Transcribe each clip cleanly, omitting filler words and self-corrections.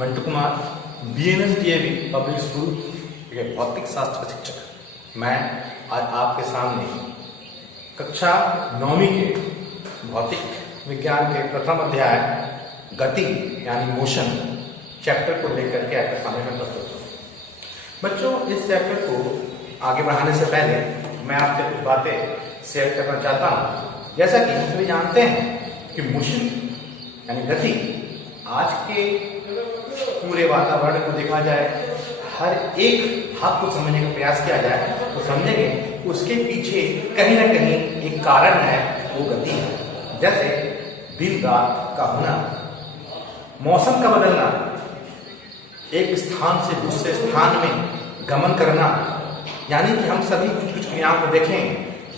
Mantu Kumar, BNSDAV public school के भौतिक शास्त्र शिक्षक। मैं आज आपके सामने कक्षा 9वीं के भौतिक विज्ञान के प्रथम अध्याय गति यानी मोशन चैप्टर को लेकर के आपके सामने में प्रस्तुत हूँ। बच्चों, इस चैप्टर को आगे बढ़ाने से पहले मैं आपसे कुछ बातें शेयर करना चाहता हूँ। जैसा कि हम सभी जानते हैं कि मोशन यानी गति आज के पूरे वातावरण को देखा जाए, हर एक भाग को समझने का प्रयास किया जाए तो समझेंगे उसके पीछे कहीं ना कहीं एक कारण है, वो गति है। जैसे दिन रात का होना, मौसम का बदलना, एक स्थान से दूसरे स्थान में गमन करना, यानी कि हम सभी कुछ कुछ क्रियाओं को देखें,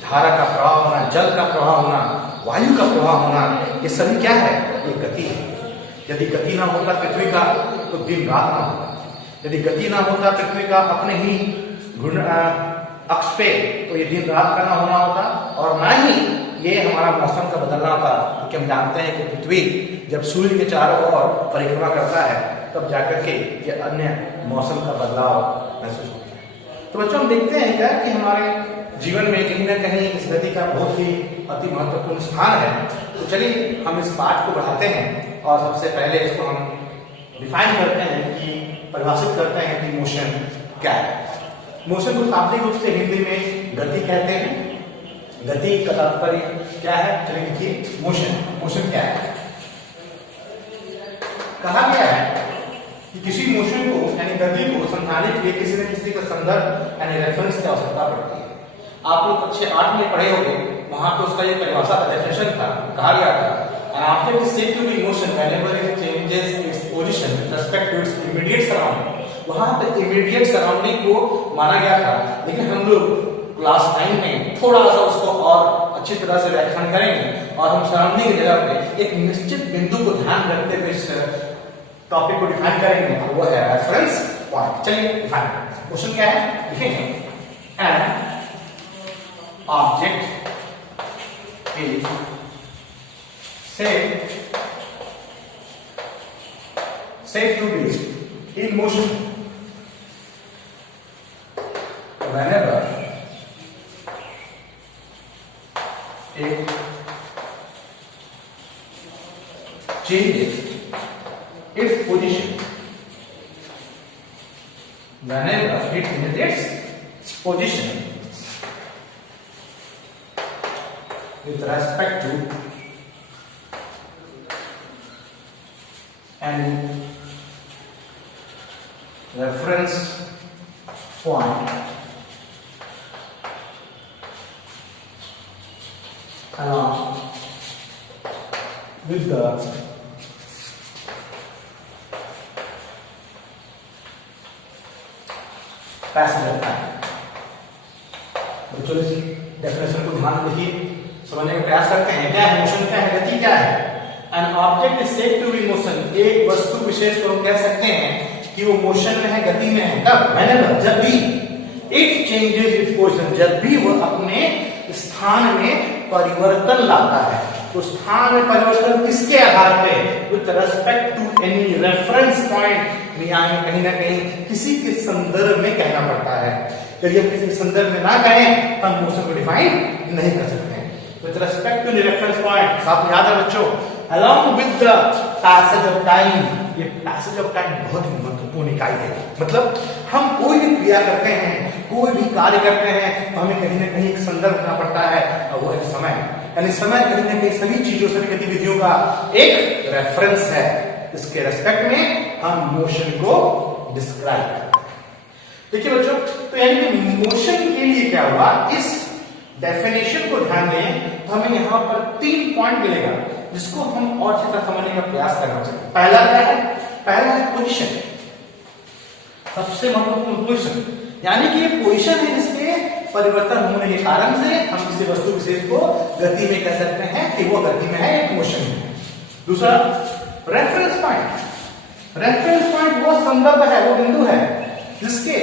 धारा का प्रवाह होना, जल का प्रवाह होना, वायु का प्रवाह होना, ये सभी क्या है? ये गति है। यदि गति ना होता पृथ्वी का तो दिन रात ना होता। यदि गति ना होता पृथ्वी का अपने ही अक्ष पे तो ये दिन रात का ना होना होता, और ना ही ये हमारा मौसम का बदलना होता। क्योंकि हम जानते हैं कि पृथ्वी जब सूर्य के चारों ओर परिक्रमा करता है तब जाकर के ये अन्य मौसम का बदलाव महसूस होता है। तो बच्चों, हम देखते हैं क्या कि हमारे जीवन में कहीं ना कहीं इस गति का बहुत ही अति महत्वपूर्ण स्थान है। तो चलिए हम इस पाठ को बढ़ाते हैं और सबसे पहले इसको हम डिफाइन करते हैं कि परिभाषित करते हैं कि मोशन क्या है। मोशन को शाब्दिक रूप से हिंदी में गति कहते हैं। गति का तात्पर्य क्या है? चलिए देखिए, मोशन क्या है। कहा गया है कि किसी मोशन को यानी गति को समझाने के लिए किसी न किसी का संदर्भ यानी रेफरेंस की आवश्यकता पड़ती है। आप लोग कक्षा 8 में पढ़े होंगे, वहां पे उसका एक परिभाषा डेफिनेशन था। कहा गया था an object is said to be in motion whenever it changes its position with respect to its immediate surrounding। वहां पे immediate surrounding को माना गया था, लेकिन हम लोग क्लास 9 में थोड़ा सा उसको और अच्छी तरह से व्याख्यान करेंगे और हम सराउंडिंग की जगह पे एक निश्चित बिंदु को ध्यान रखते हुए इस टॉपिक को डिफाइन करेंगे, और वो है रेफरेंस पॉइंट। चलिए डिफाइन करते हैं। क्वेश्चन क्या है, लिखेंगे an object is said to be in motion whenever it changes its position, whenever it changes its position with respect to an reference point along with the passage of time। बच्चों, इस definition को ध्यान देखिए, समझने का प्रयास करते हैं। क्या है मोशन, क्या है गति, क्या है? An object is said to be motion. एक वस्तु विशेष को हम कह सकते हैं कि वो मोशन में है, गति में है। कब? व्हेनेवर, जब भी इट चेंजेस इट्स पोजीशन, जब भी वो अपने स्थान में परिवर्तन लाता है। तो स्थान में परिवर्तन किसके आधार पे? With respect to any reference point, यानी कहीं ना कहीं किसी के संदर्भ में कहना पड़ता है। यदि हम किसी के संदर्भ में ना कहें तो हम मोशन को डिफाइन नहीं कर सकते। With respect to the reference point, साथ याद है बच्चों, along with the passage of time। ये passage of time बहुत ही महत्वपूर्ण इकाई है। मतलब हम कोई भी क्रिया करते हैं, कोई भी कार्य करते हैं तो हमें कहीं ना कहीं एक संदर्भ रखना पड़ता है, और वो है समय। यानी समय कहीं ना कहीं सभी चीजों, सभी गतिविधियों का एक रेफरेंस है। इसके रेस्पेक्ट में हम मोशन को डिस्क्राइब करते हैं। देखिए बच्चों, तो यानी कि मोशन के लिए क्या हुआ, इस डेफिनेशन को ध्यान दें तो हमें यहां पर 3 पॉइंट मिलेगा जिसको हम और अच्छी तरह समझने का प्रयास करना चाहिए। पहला क्या है? पहला है पोजीशन। सबसे महत्वपूर्ण पोजीशन, यानी कि ये पोजीशन है जिसके परिवर्तन होने के कारण से हम किसी वस्तु विशेष को गति में कह सकते हैं कि वो गति में है, एक मोशन में। दूसरा रेफरेंस पॉइंट। रेफरेंस पॉइंट वो संदर्भ है, वो बिंदु है जिसके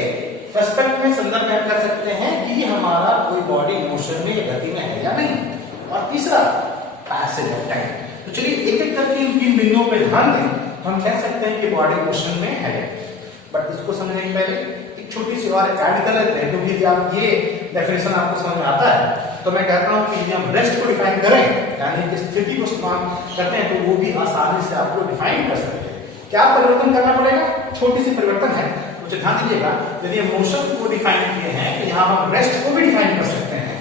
रेस्पेक्ट में संदर्भ में कर सकते हैं कि हमारा कोई बॉडी मोशन में या गति में है या नहीं। और तीसरा पैसेज ऑफ टाइम। तो चलिए एक एक करके इन 3 बिंदुओं पे ध्यान दें तो हम कह सकते हैं कि बॉडी मोशन में है। बट इसको समझने के पहले एक छोटी सी और ऐड कर लेते हैं, क्योंकि जब आप ये डेफिनेशन आपको समझ में आता है तो मैं कहता हूं कि हम रेस्ट को डिफाइन करें, यानी कि स्थिति को इस्तेमाल करते हैं, तो वो भी आसानी से आपको डिफाइन कर सकते हैं। क्या परिवर्तन करना पड़ेगा? छोटी सी परिवर्तन है, मुझे ध्यान दीजिएगा। यदि हम मोशन को डिफाइन किए हैं तो यहाँ हम रेस्ट को भी डिफाइन कर सकते हैं,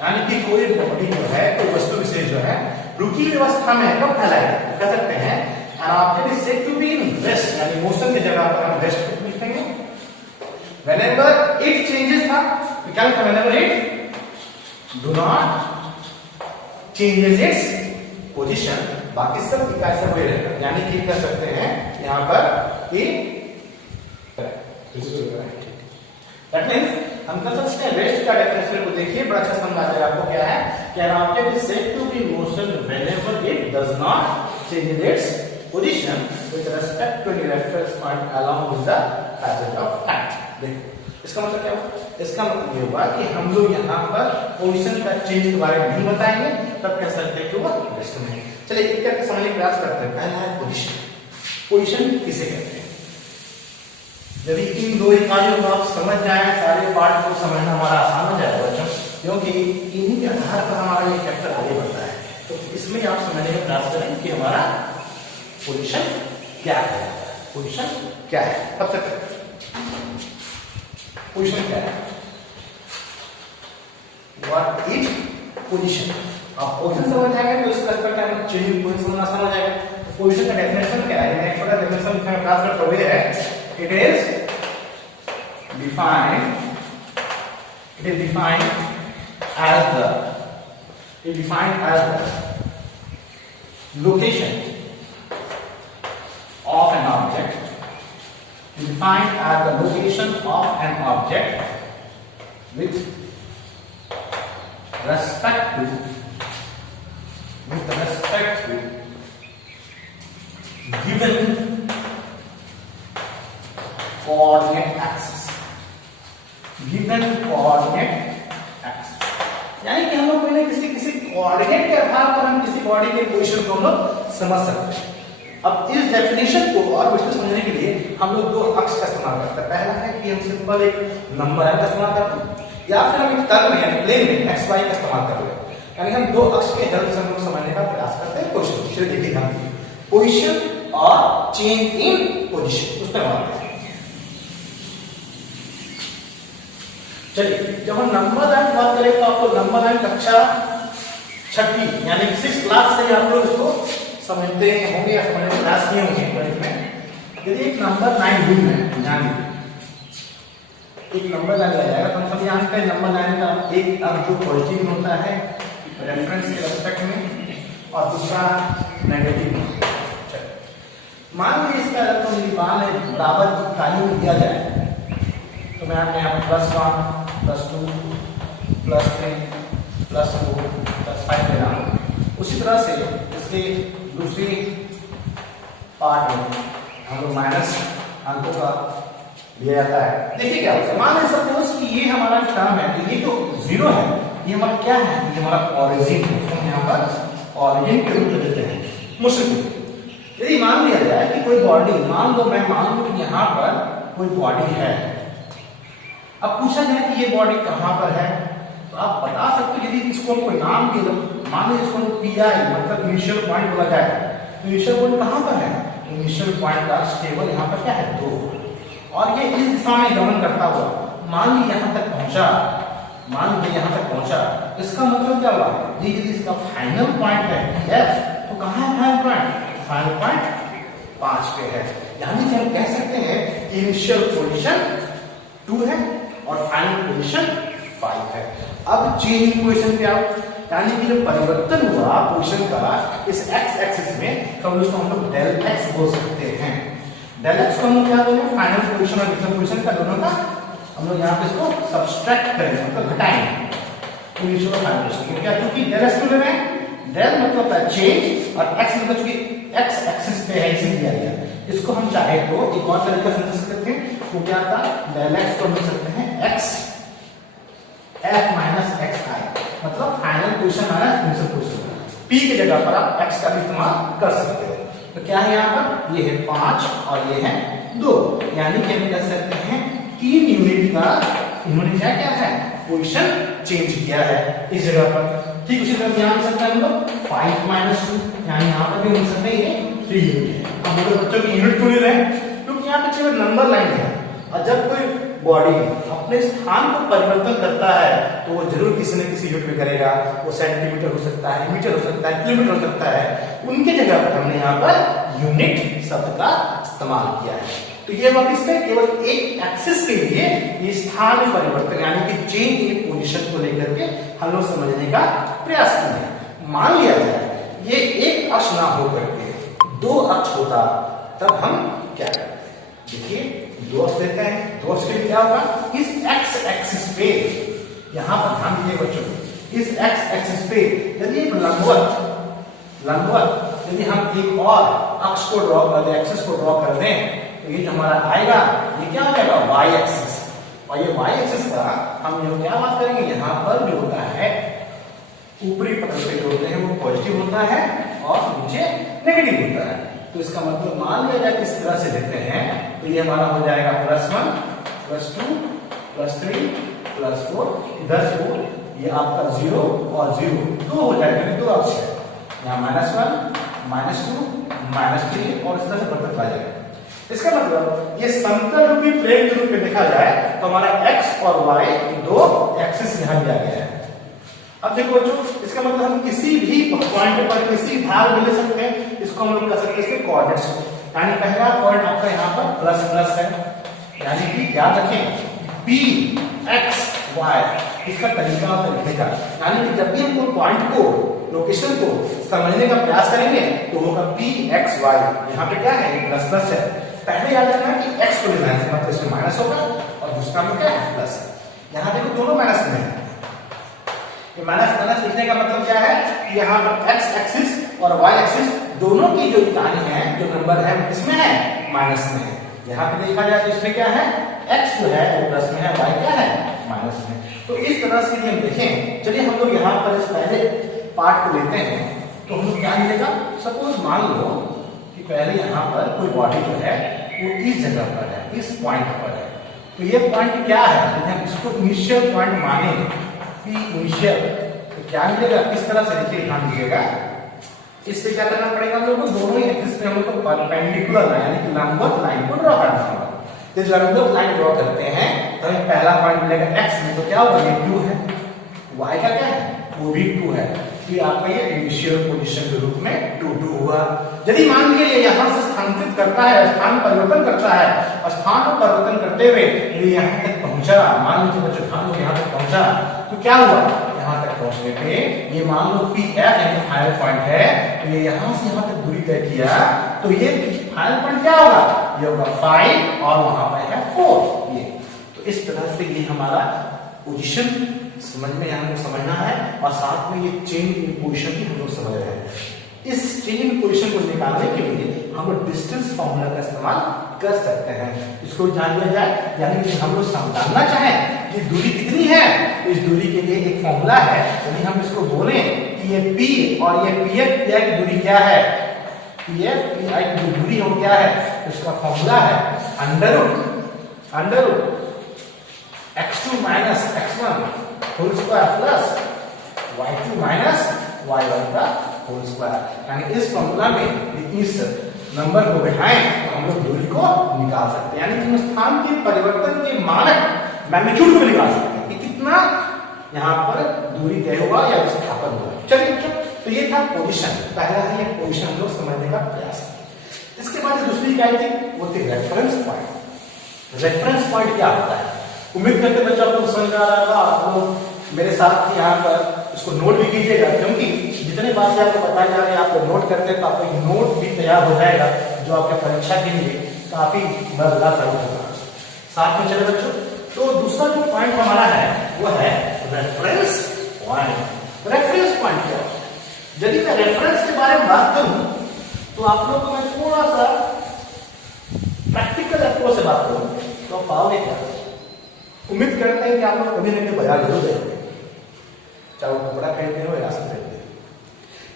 यानी कि कोई बॉडी जो है, कोई वस्तु विशेष जो है रुकी अवस्था में कब फैलाएगा, कह सकते हैं an object is said to be in rest, यानी मोशन की जगह पर हम रेस्ट को लिखेंगे। whenever it changes था, तो क्या लिखा? whenever it do not changes its position, बाकी सब इकाई से वही रहेगा, यानी कि कह सकते हैं यहाँ पर कि दैट मींस हम कह सकते हैं रेस्ट का डेफिनेशन को देखिए, बड़ा अच्छा समझ आ जाएगा आपको। क्या है कि an object is said to be in motion whenever it does not change its position with respect to any reference point along with the passage of time। देखो इसका मतलब क्या होगा? इसका मतलब ये होगा कि हम लोग यहाँ पर पोजीशन का चेंज के बारे में नहीं बताएंगे, तब कह सकते हैं कि वो रेस्ट में है। चलिए एक करके समझने का प्रयास करते हैं। पहला है पोजीशन। पोजीशन किसे कहते हैं? यदि इन दो इकाइयों को आप समझ जाए, सारे पार्ट को समझना हमारा आसान हो जाएगा बच्चों, क्योंकि इन्हीं के आधार पर हमारा ये चैप्टर आगे बढ़ता है। तो इसमें आप समझने का प्रयास करें कि हमारा पोजीशन क्या है। पोजीशन क्या है? सबसे पहले पोजीशन क्या है? What is position? आप पोजीशन समझ जाएंगे तो इसका रिस्पेक्ट में चेंजिंग पोजीशन समझना आसान हो जाएगा। तो पोजीशन का डेफिनेशन क्या है? मैं एक छोटा डेफिनेशन लिखने का प्रयास करता हूं। है it is defined as the location of an object, defined as the location of an object with respect to given coordinate axis, यानी कि हम लोग कोई ना किसी कोऑर्डिनेट के आधार पर हम किसी बॉडी के पोजीशन को हम लोग समझ सकते हैं। अब इस डेफिनेशन को और विस्तृत समझने के लिए हम लोग दो अक्ष का इस्तेमाल करते हैं। पहला है कि हम सिंपल एक नंबर का इस्तेमाल करते हैं, या फिर हम एक तल में यानी प्लेन में एक्स वाई का इस्तेमाल करते हैं, यानी हम दो अक्ष के हेल्प से हम लोग समझने का प्रयास करते हैं। पोजीशन चलिए देखिए ध्यान दीजिए, पोजीशन और चेंज इन पोजीशन उस पर बात करें। चलिए जब हम नंबर लाइन बात करें तो आपको नंबर लाइन कक्षा 6वीं यानी 6th क्लास से आप लोग इसको समझते होंगे या समझने का प्रयास किए होंगे गणित में। यदि एक नंबर लाइन दी है, ध्यान दीजिए, एक नंबर लाइन लिया जाएगा तो हम सब जानते हैं नंबर लाइन का एक अंक जो पॉजिटिव होता है रेफरेंस के रेस्पेक्ट में और दूसरा नेगेटिव। मान लीजिए इसका अगर तो मान बराबर इकाइयों में दिया जाए तो मैं आपके यहाँ +1 +2 +3 +4 +5 ले रहा हूँ। उसी तरह से इसके दूसरी पार्ट में हम लोग माइनस अंकों का लिया जाता है। देखिए क्या होता है, मान लीजिए सपोज कि ये हमारा टर्म है, तो ये तो 0 है, ये हमारा क्या है, ये हमारा ऑरिजिन है, तो हम यहाँ पर ऑरिजिन के रूप में देते हैं मोशन को। यदि मान लिया जाए कि कोई बॉडी, मान लो मैं मान लूं कि यहाँ पर कोई बॉडी है, अब पूछा जाए कि ये बॉडी कहां पर है, तो आप बता सकते हो। यदि इसको कोई नाम दे दो, मान लीजिए इसको पीआई मतलब इनिशियल पॉइंट बोला जाए, तो इनिशियल पॉइंट कहां पर है? इनिशियल पॉइंट का स्टेबल यहाँ पर क्या है 2, और ये इस दिशा में गमन करता हुआ मान लीजिए यहाँ तक पहुंचा, मान लीजिए यहाँ तक पहुंचा, इसका मतलब क्या हुआ? यदि इसका फाइनल पॉइंट है एफ, तो कहां है फाइनल पॉइंट? फाइनल पॉइंट 5 पे है, यानी कि हम कह सकते हैं कि इनिशियल पोजीशन 2 है और फाइनल पोजीशन 5 है। अब चेंजिंग पोजीशन क्या हो, यानी कि जो परिवर्तन हुआ पोजीशन का इस एक्स एक्सिस में, तो उसको हम लोग डेल एक्स बोल सकते हैं। डेल एक्स को हम क्या बोलेंगे? फाइनल पोजीशन और इनिशियल पोजीशन का दोनों का हम लोग यहाँ पे इसको सब्सट्रैक्ट करेंगे, मतलब घटाएंगे इनिशियल और फाइनल पोजीशन। क्या, क्योंकि डेल एक्स को ले रहे हैं, डेल मतलब है चेंज और एक्स मतलब कि एक्स एक्सिस पे है इसी दिया गया। इसको हम चाहे तो एक और तरीके से समझ सकते हैं, तो क्या था? डेल एक्स को लिख सकते हैं एक्स एफ माइनस एक्स आई, मतलब final position minus initial position. P की जगह पर आप एक्स का भी इस्तेमाल कर सकते हो। तो क्या है यहाँ पर, ये है 5 और ये है 2, यानी कि हम कह सकते हैं 3 यूनिट का इन्होंने क्या क्या है, पोजीशन चेंज किया है इस जगह पर। ठीक उसी तरह यहाँ मिल सकता है हम लोग 5 - 2, यानी यहाँ पर भी मिल सकता है ये 3 यूनिट है। अब बोलो बच्चों की यूनिट क्यों ले रहे हैं, क्योंकि यहाँ पे केवल नंबर लाइन है, और जब कोई बॉडी अपने स्थान को परिवर्तन करता है तो वो जरूर किसी न किसी यूनिट में करेगा। वो सेंटीमीटर हो सकता है, मीटर हो सकता है, किलोमीटर हो सकता है, उनके जगह पर हमने यहाँ पर यूनिट शब्द का इस्तेमाल किया है। तो ये बात इसमें केवल एक एक्सिस के लिए ये स्थान परिवर्तन यानी कि चेंज इन पोजीशन को लेकर के हम लोग समझने का प्रयास किए। मान लिया जाए ये एक अक्ष ना हो करके 2 अक्ष होता, तब हम क्या करते हैं, देखिए 2 अक्ष लेते हैं, 2 अक्ष के लिए क्या होगा, इस एक्स एक्सिस पे यहां पर ध्यान दीजिए बच्चों, इस एक्स एक्सिस पे यदि एक लंबवत यदि हम एक और अक्ष को ड्रॉ कर दें, एक्सिस को ड्रॉ कर दें, तो ये जो हमारा आएगा ये क्या हो जाएगा, वाई एक्सिस। और ये वाई एक्सिस का हम ये क्या बात करेंगे, यहाँ पर जो होता है ऊपरी पटल पे जो होते हैं वो पॉजिटिव होता है और नीचे नेगेटिव होता है। तो इसका मतलब मान लिया जाए किस तरह से लेते हैं, तो ये हमारा हो जाएगा +1 +2 +3 +4, इधर से वो ये आपका 0 और 0 2 हो जाएगा, 2 अक्ष है, यहाँ -1 -2 -3 और इस तरह से बढ़ता चला जाएगा। इसका मतलब ये समतल रूपी प्लेन के रूप में देखा जाए तो हमारा x और y 2 एक्सिस यहां दिया गया है। अब देखो बच्चों, इसका मतलब हम किसी भी पॉइंट पर किसी भाग में ले सकते हैं, इसको हम लोग कह सकते हैं इसके कोऑर्डिनेट्स को, यानी पहला पॉइंट आपका यहाँ पर प्लस है, यानी कि याद रखें p x y, इसका तरीका होता है लिखने का, यानी कि जब भी हम कोई पॉइंट को लोकेशन को समझने का प्रयास करेंगे तो होगा p x y, यहाँ पे क्या है प्लस है। पहले याद रखना कि x को लेना है, मतलब इसमें माइनस होगा और दूसरा में क्या है प्लस। यहाँ देखो दोनों माइनस में है, ये माइनस लिखने का मतलब क्या है कि यहाँ पर x एक्सिस और y एक्सिस दोनों की जो इकाई है, जो नंबर है इसमें है माइनस में है। यहाँ पे देखा जाए तो इसमें क्या है, x जो है वो प्लस में है, y क्या है माइनस में। तो इस तरह से हम देखें, चलिए हम लोग यहाँ पर इस पहले पार्ट को लेते हैं, तो हम लोग क्या मिलेगा, सपोज मान लो कि पहले यहाँ पर कोई बॉडी जो है वो इस जगह पर है, इस पॉइंट पर है, तो ये पॉइंट क्या है, हम इसको इनिशियल पॉइंट माने P इनिशियल, तो क्या मिलेगा, किस तरह से देखिए ध्यान दीजिएगा, इससे क्या करना पड़ेगा हम लोग को, दोनों ही एक्सिस पे हम लोग को परपेंडिकुलर लाइन यानी कि लंबवत लाइन को ड्रॉ करना होगा। तो लंबवत लाइन ड्रॉ करते हैं तो हमें पहला पॉइंट मिलेगा x में, तो क्या होगा ये 2 है, y का क्या है वो भी 2 है, तो आपका ये इनिशियल पोजीशन के रूप में 2 2 हुआ। यदि मान लीजिए ये यहाँ से स्थानांतरित करता है, स्थान परिवर्तन करता है, और स्थान को परिवर्तन करते हुए यदि यहाँ तक पहुंचा, मान लीजिए बच्चों ध्यान दो यहाँ तक पहुंचा, तो क्या हुआ, यहाँ तक पहुंचने पे ये मान लो P F यानी फाइनल पॉइंट है, तो ये यहाँ से यहाँ तक दूरी तय किया, तो ये फाइनल पॉइंट क्या होगा, ये होगा 5 और वहां पर है 4। ये तो इस तरह से ये हमारा पोजीशन समझ में हमको समझना है, और साथ में ये चेंज इन पोजीशन भी हम लोग समझ रहे हैं। इस चेंज इन पोजीशन को निकालने के लिए हम लोग डिस्टेंस फॉर्मूला का इस्तेमाल कर सकते हैं। इसको जान लिया जाए, यानी कि हम लोग जानना चाहें कि दूरी कितनी है, तो इस दूरी के लिए एक फॉर्मूला है, यदि हम इसको बोले कि ये P और ये PF PI की दूरी क्या है, PF PI की जो दूरी हो क्या है, तो इसका फॉर्मूला है under root x2 minus x1 whole square plus y2 minus y1 का होल स्क्वायर। यानी इस फॉर्मूला में इस नंबर को बैठाएं तो हम लोग दूरी को निकाल सकते हैं, यानी कि स्थान के परिवर्तन के मानक मैग्नीट्यूड को निकाल सकते हैं कि कितना यहाँ पर दूरी तय हुआ या विस्थापन हुआ। चलिए बच्चों, तो ये था पोजीशन, पहला है ये पोजीशन हम लोग समझने का प्रयास। इसके बाद दूसरी इकाई थी वो थी रेफरेंस पॉइंट। रेफरेंस पॉइंट क्या होता है, उम्मीद करते बच्चों आपको समझ आ रहा होगा, आप लोग मेरे साथ यहाँ पर इसको नोट भी कीजिएगा, क्योंकि जितने बातें आपको बताई जा रही है आप लोग नोट करते हैं तो आपको एक नोट भी तैयार हो जाएगा, जो आपके परीक्षा के लिए काफी मददगार साबित होगा। साथ में चले बच्चों, तो दूसरा जो पॉइंट हमारा है वो है रेफरेंस पॉइंट। रेफरेंस पॉइंट क्या है, यदि मैं रेफरेंस के बारे में बात करूं तो आप लोग को मैं थोड़ा सा प्रैक्टिकल अप्रोच से बात करूं तो आप पाओगे क्या। उम्मीद करते हैं कि आप लोग कभी ना कभी बाजार जरूर गए, चाहे वो कपड़ा खरीदते हो या राशन खरीदते हो।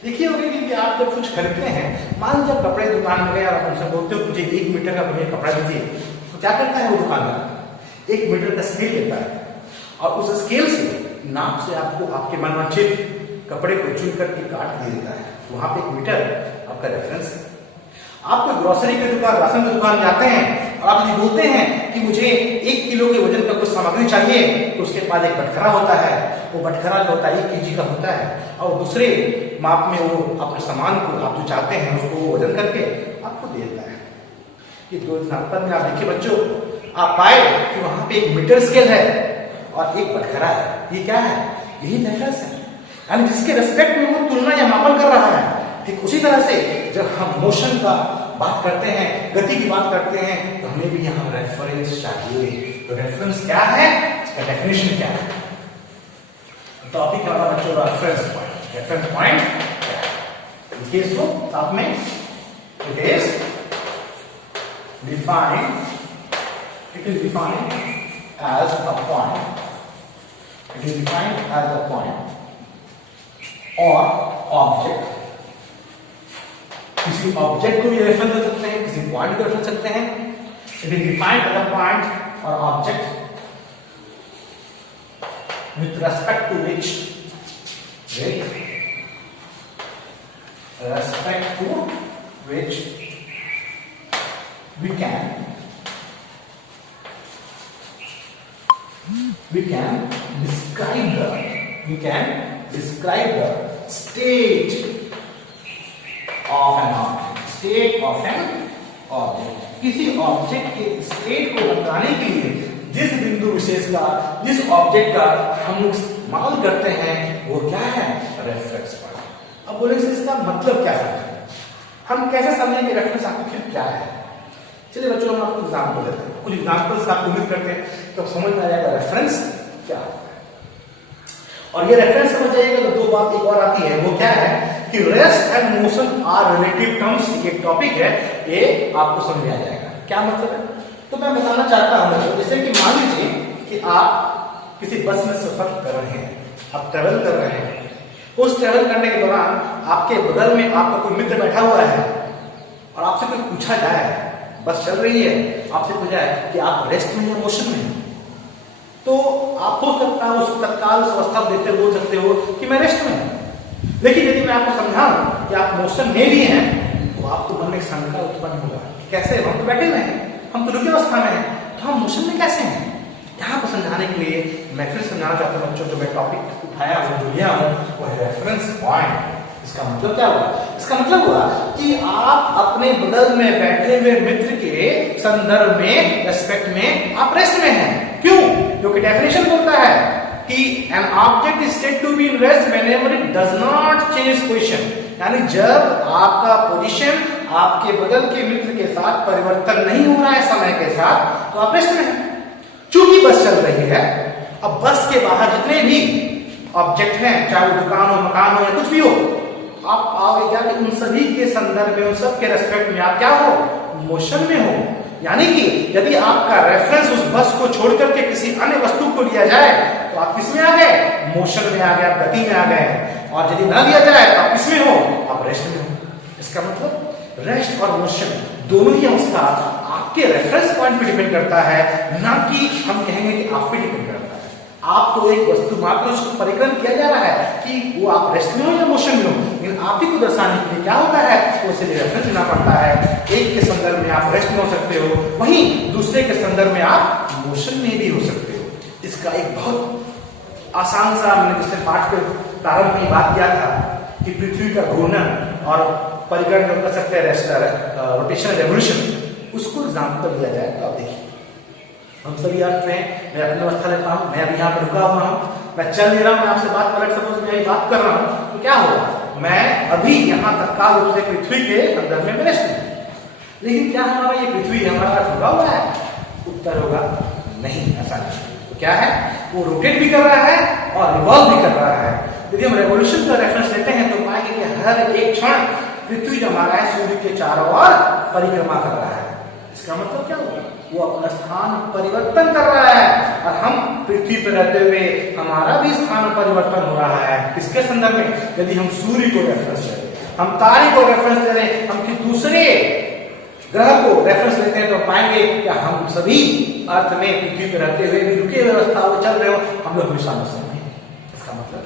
देखिए होगा कि आप जब कुछ खरीदते हैं, मान लीजिए आप कपड़े दुकान में गए और आप उनसे बोलते हो मुझे 1 मीटर का मुझे कपड़ा दीजिए, तो क्या करता है वो दुकानदार 1 मीटर का स्केल लेता है और उस स्केल से नाप से आपको आपके मनवांछित कपड़े को चुन करके काट दे देता है। वहां पे 1 मीटर आपका रेफरेंस है। आप कोई ग्रोसरी की दुकान, राशन की दुकान जाते हैं और आप यदि बोलते हैं कि मुझे 1 किलो के वजन का कुछ सामग्री चाहिए, तो उसके पास एक बटखरा होता है। वो बटखरा जो होता है 1 केजी का होता है और दूसरे माप में वो अपने सामान को आप जो चाहते हैं उसको वजन करके आपको दे देता है। ये 2 एग्जाम्पल में आप देखिए बच्चों, आप पाए कि वहां पे 1 मीटर स्केल है और एक बटखरा है। ये क्या है? यही रेफरेंस है, यानी जिसके रेस्पेक्ट में वो तुलना या मापन कर रहा है। ठीक उसी तरह से जब हम मोशन का बात करते हैं, गति की बात करते हैं, तो हमें भी यहाँ रेफरेंस चाहिए। तो रेफरेंस क्या है, इसका डेफिनेशन क्या है? टॉपिक हमारा बच्चों रेफरेंस पॉइंट। रेफरेंस पॉइंट क्या है? इसके इसको साथ में it is defined as a point. It is defined as a point or object. किसी ऑब्जेक्ट को भी रेफरेंस दे सकते हैं, किसी पॉइंट को रेफरेंस सकते हैं। It is defined as a point और object with respect to which we can describe the state of an object. किसी ऑब्जेक्ट के स्टेट को बताने के लिए जिस बिंदु विशेष का, जिस ऑब्जेक्ट का हम इस्तेमाल करते हैं वो क्या है? Reference point. अब बोले इसका मतलब क्या है, हम कैसे समझें कि रेफरेंस आखिर क्या है? चलिए बच्चों हम आपको एग्जाम्पल देते हैं, कुछ एग्जाम्पल्स आपको उम्मीद करते हैं तो समझ में आ जाएगा रेफरेंस क्या है। और ये रेफरेंस समझ जाइएगा तो 2 बात एक और आती है, वो क्या है कि rest and motion are relative terms. एक टॉपिक है, ये आपको समझ में आ जाएगा क्या मतलब है। तो मैं बताना चाहता हूं, जैसे कि मान लीजिए कि आप किसी बस में सफर कर रहे हैं, आप ट्रेवल कर रहे हैं। उस ट्रेवल करने के दौरान आपके बगल में आपका कोई मित्र बैठा हुआ है और आपसे कोई पूछा जाए, बस चल रही है, आपसे पूछा है कि आप रेस्ट में या मोशन में हैं, तो आप हो सकता है उस तत्काल उस अवस्था को देखते बोल सकते हो कि मैं रेस्ट में हूं। लेकिन यदि मैं आपको समझाऊं कि आप मोशन में भी हैं, तो आपको मन में शंका उत्पन्न होगा, कैसे? हम तो बैठे हुए हैं, हम तो रुके अवस्था में हैं, तो हम मोशन में कैसे हैं? यहाँ को समझाने के लिए मैं फिर समझाना चाहता हूँ बच्चों, जो मैं टॉपिक उठाया हूँ, जो लिया हूँ, वो है रेफरेंस पॉइंट। इसका मतलब क्या हुआ? इसका मतलब हुआ कि आप अपने बगल में बैठे हुए मित्र के संदर्भ में, रेस्पेक्ट में आप रेस्ट में हैं। क्यों? क्योंकि डेफिनेशन बोलता है कि an object is said to be in rest whenever it does not change position. यानी जब आपका पोजीशन आपके बगल के मित्र के साथ परिवर्तन नहीं हो रहा है समय के साथ, तो आप रेस्ट में हैं। चूंकि बस चल रही है, अब बस के बाहर जितने भी ऑब्जेक्ट हैं, चाहे वो दुकान हो, मकान हो या कुछ भी हो, आप आओगे क्या कि उन सभी के संदर्भ में, उन सब के रेस्पेक्ट में आप क्या हो? मोशन में हो। यानी कि यदि आपका रेफरेंस उस बस को छोड़ करके किसी अन्य वस्तु को लिया जाए तो आप किसमें आ गए? मोशन में आ गए, आप गति में आ गए। और यदि ना लिया जाए तो आप किसमें हो? आप रेस्ट में हो। इसका मतलब रेस्ट और मोशन दोनों ही अवस्था आपके रेफरेंस पॉइंट पे डिपेंड करता है, ना कि हम कहेंगे कि आप पे डिपेंड करता है। आपको एक वस्तु मात्र उसको परिक्रम किया जा रहा है कि वो आप रेस्ट में हो या मोशन में हो, लेकिन आप ही को दर्शाने के लिए क्या होता है, उसे रेफरेंस देना पड़ता है। एक के संदर्भ में आप रेस्ट में हो सकते हो, वहीं दूसरे के संदर्भ में आप मोशन में भी हो सकते हो। इसका एक बहुत आसान सा, मैंने पिछले पाठ के प्रारंभ में बात किया था कि पृथ्वी का घूर्णन और परिक्रम कर सकते हैं, रोटेशन रेवोल्यूशन, उसको एग्जाम्पल दिया जाए तो आप देखिए। हम सभी अर्थ में, मैं अपनी अवस्था लेता हूं, मैं अभी यहाँ पर रुका हुआ हूँ, मैं चल नहीं रहा हूँ, मैं आपसे बात पलट सपोज मैं बात कर रहा हूँ, तो क्या होगा? मैं अभी यहाँ तत्काल रूप से पृथ्वी के संदर्भ में रेस्ट में। लेकिन क्या हमारा ये पृथ्वी हमारा रुका हुआ है? उत्तर होगा नहीं, ऐसा नहीं। तो क्या है? वो रोटेट भी कर रहा है और रिवॉल्व भी कर रहा है। यदि हम रेवोल्यूशन का रेफरेंस लेते हैं तो पाएंगे कि हर एक क्षण पृथ्वी जो हमारा है सूर्य के चारों ओर परिक्रमा कर रहा है। इसका मतलब क्या होगा? वो अपना स्थान परिवर्तन कर रहा है और हम पृथ्वी पर रहते हुए हमारा भी स्थान परिवर्तन हो रहा है। किसके संदर्भ में? यदि हम सूर्य को रेफरेंस लेते हैं, हम तारे को रेफरेंस दे रहे हैं, हम किसी दूसरे ग्रह को रेफरेंस लेते हैं तो पाएंगे कि हम सभी अर्थ में पृथ्वी पर रहते हुए भी रुके व्यवस्था वो चल रहे हो, हम लोग हमेशा मोशन में। इसका मतलब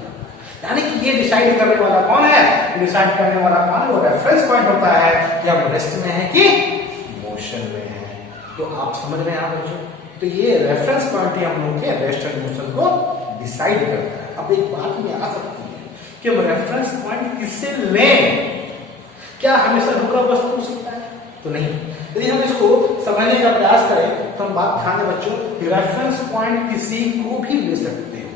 यानी कि ये डिसाइड करने वाला कौन है, डिसाइड करने वाला कौन है, वो रेफरेंस पॉइंट होता है कि हम रेस्ट में है कि मोशन में है। तो आप समझ रहे हैं आप बच्चों, तो ये रेफरेंस पॉइंट ही हम लोग के रेस्ट एंड मोशन को डिसाइड करता है। अब एक बात में आ सकती है कि हम रेफरेंस पॉइंट किससे लें, क्या हमेशा रुका वस्तु हो सकता है? तो नहीं। यदि हम इसको समझने का प्रयास करें तो हम बात ध्यान दें बच्चों, रेफरेंस पॉइंट किसी को भी ले सकते हो,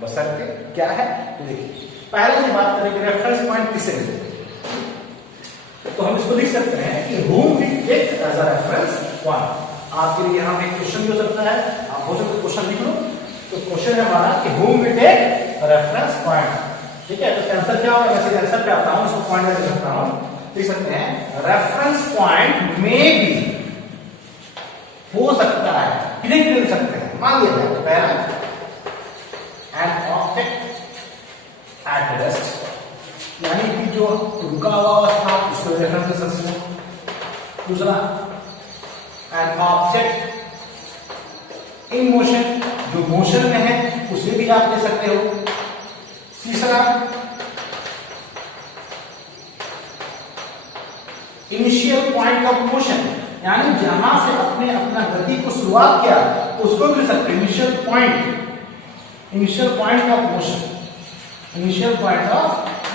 बशर्ते क्या है तो देखिए पहले की बात करें कि रेफरेंस पॉइंट किसे ले, तो हम इसको लिख सकते हैं कि whom we take as a reference point। आपके लिए यहाँ पे एक क्वेश्चन भी हो सकता है, आप हो सकते क्वेश्चन लिख लो। तो क्वेश्चन है हमारा कि whom we take reference point, ठीक है। तो आंसर क्या होगा, मैं सीधे आंसर पे आता हूँ, इसको पॉइंट में लिख सकता हूँ, लिख सकते हैं रेफरेंस पॉइंट में भी हो सकता है, किन्हें मिल सकते हैं। मान लिया जाए तो पहला एन ऑब्जेक्ट एट रेस्ट, यानी कि जो रुका हुआ अवस्था उसको रेफरेंस दे सकते हैं। दूसरा एन ऑब्जेक्ट इन मोशन, जो मोशन में है उसे भी आप ले सकते हो। तीसरा इनिशियल पॉइंट ऑफ मोशन, यानी जहां से अपने अपना गति को शुरुआत किया उसको भी ले सकते हैं। Initial point of motion, initial point of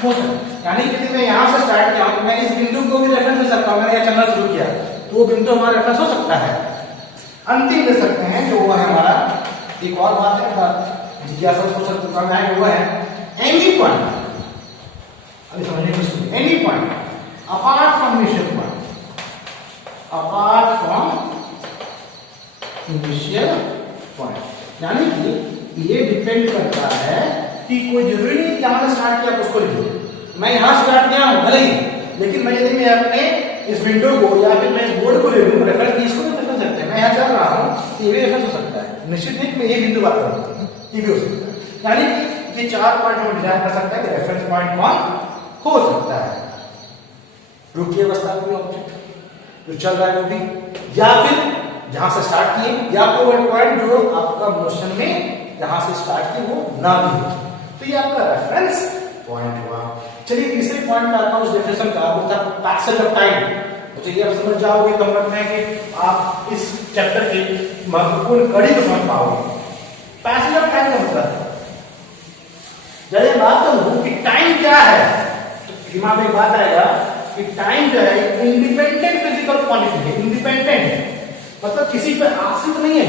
motion, यानी कि मैं यहां से स्टार्ट किया हूं, मैं इस बिंदु को भी रेफरेंस दे सकता हूं, मैंने यह चलना शुरू किया तो वो बिंदु हमारा रेफरेंस हो सकता है। अंतिम ले सकते हैं जो वो है हमारा, एक और बात है जिज्ञासा सोच सकते हैं, वो है एनी पॉइंट। अभी समझने की कोशिश करिए, any point apart from initial point, apart from initial point, यानी कि ये डिपेंड करता है कि कोई जरूरी नहीं जहां से स्टार्ट किया उसको लिखो। मैं यहां स्टार्ट किया हूं भले ही, लेकिन मैं यदि मैं अपने इस विंडो को या फिर मैं इस बोर्ड को ले लूं रेफरेंस, इसको भी रेफरेंस सकते हैं। मैं यहां चल रहा हूं ये भी रेफरेंस हो सकता है, निश्चित नहीं मैं ये बिंदु बात कर रहा हूं, ये भी हो सकता है। यानी कि ये चार पॉइंट हम डिजाइन कर सकते हैं कि रेफरेंस पॉइंट कौन हो सकता है, रुकी अवस्था में ऑब्जेक्ट जो चल रहा है वो भी, या फिर जहां से स्टार्ट किए, या कोई पॉइंट जो आपका मोशन में जहां से स्टार्ट किए वो ना भी हो, तो ये आपका रेफरेंस पॉइंट हुआ। चलिए तीसरे पॉइंट में आता हूं, उस डेफिनेशन का वो था पैसेज ऑफ टाइम। तो चलिए आप समझ जाओगे तो लगता है कि आप इस चैप्टर की महत्वपूर्ण कड़ी को समझ पाओगे। पैसेज ऑफ टाइम का मतलब जब ये बात करूं कि टाइम क्या है तो दिमाग में बात आएगा कि टाइम जो है इंडिपेंडेंट फिजिकल क्वांटिटी है। इंडिपेंडेंट मतलब किसी पे आश्रित नहीं है,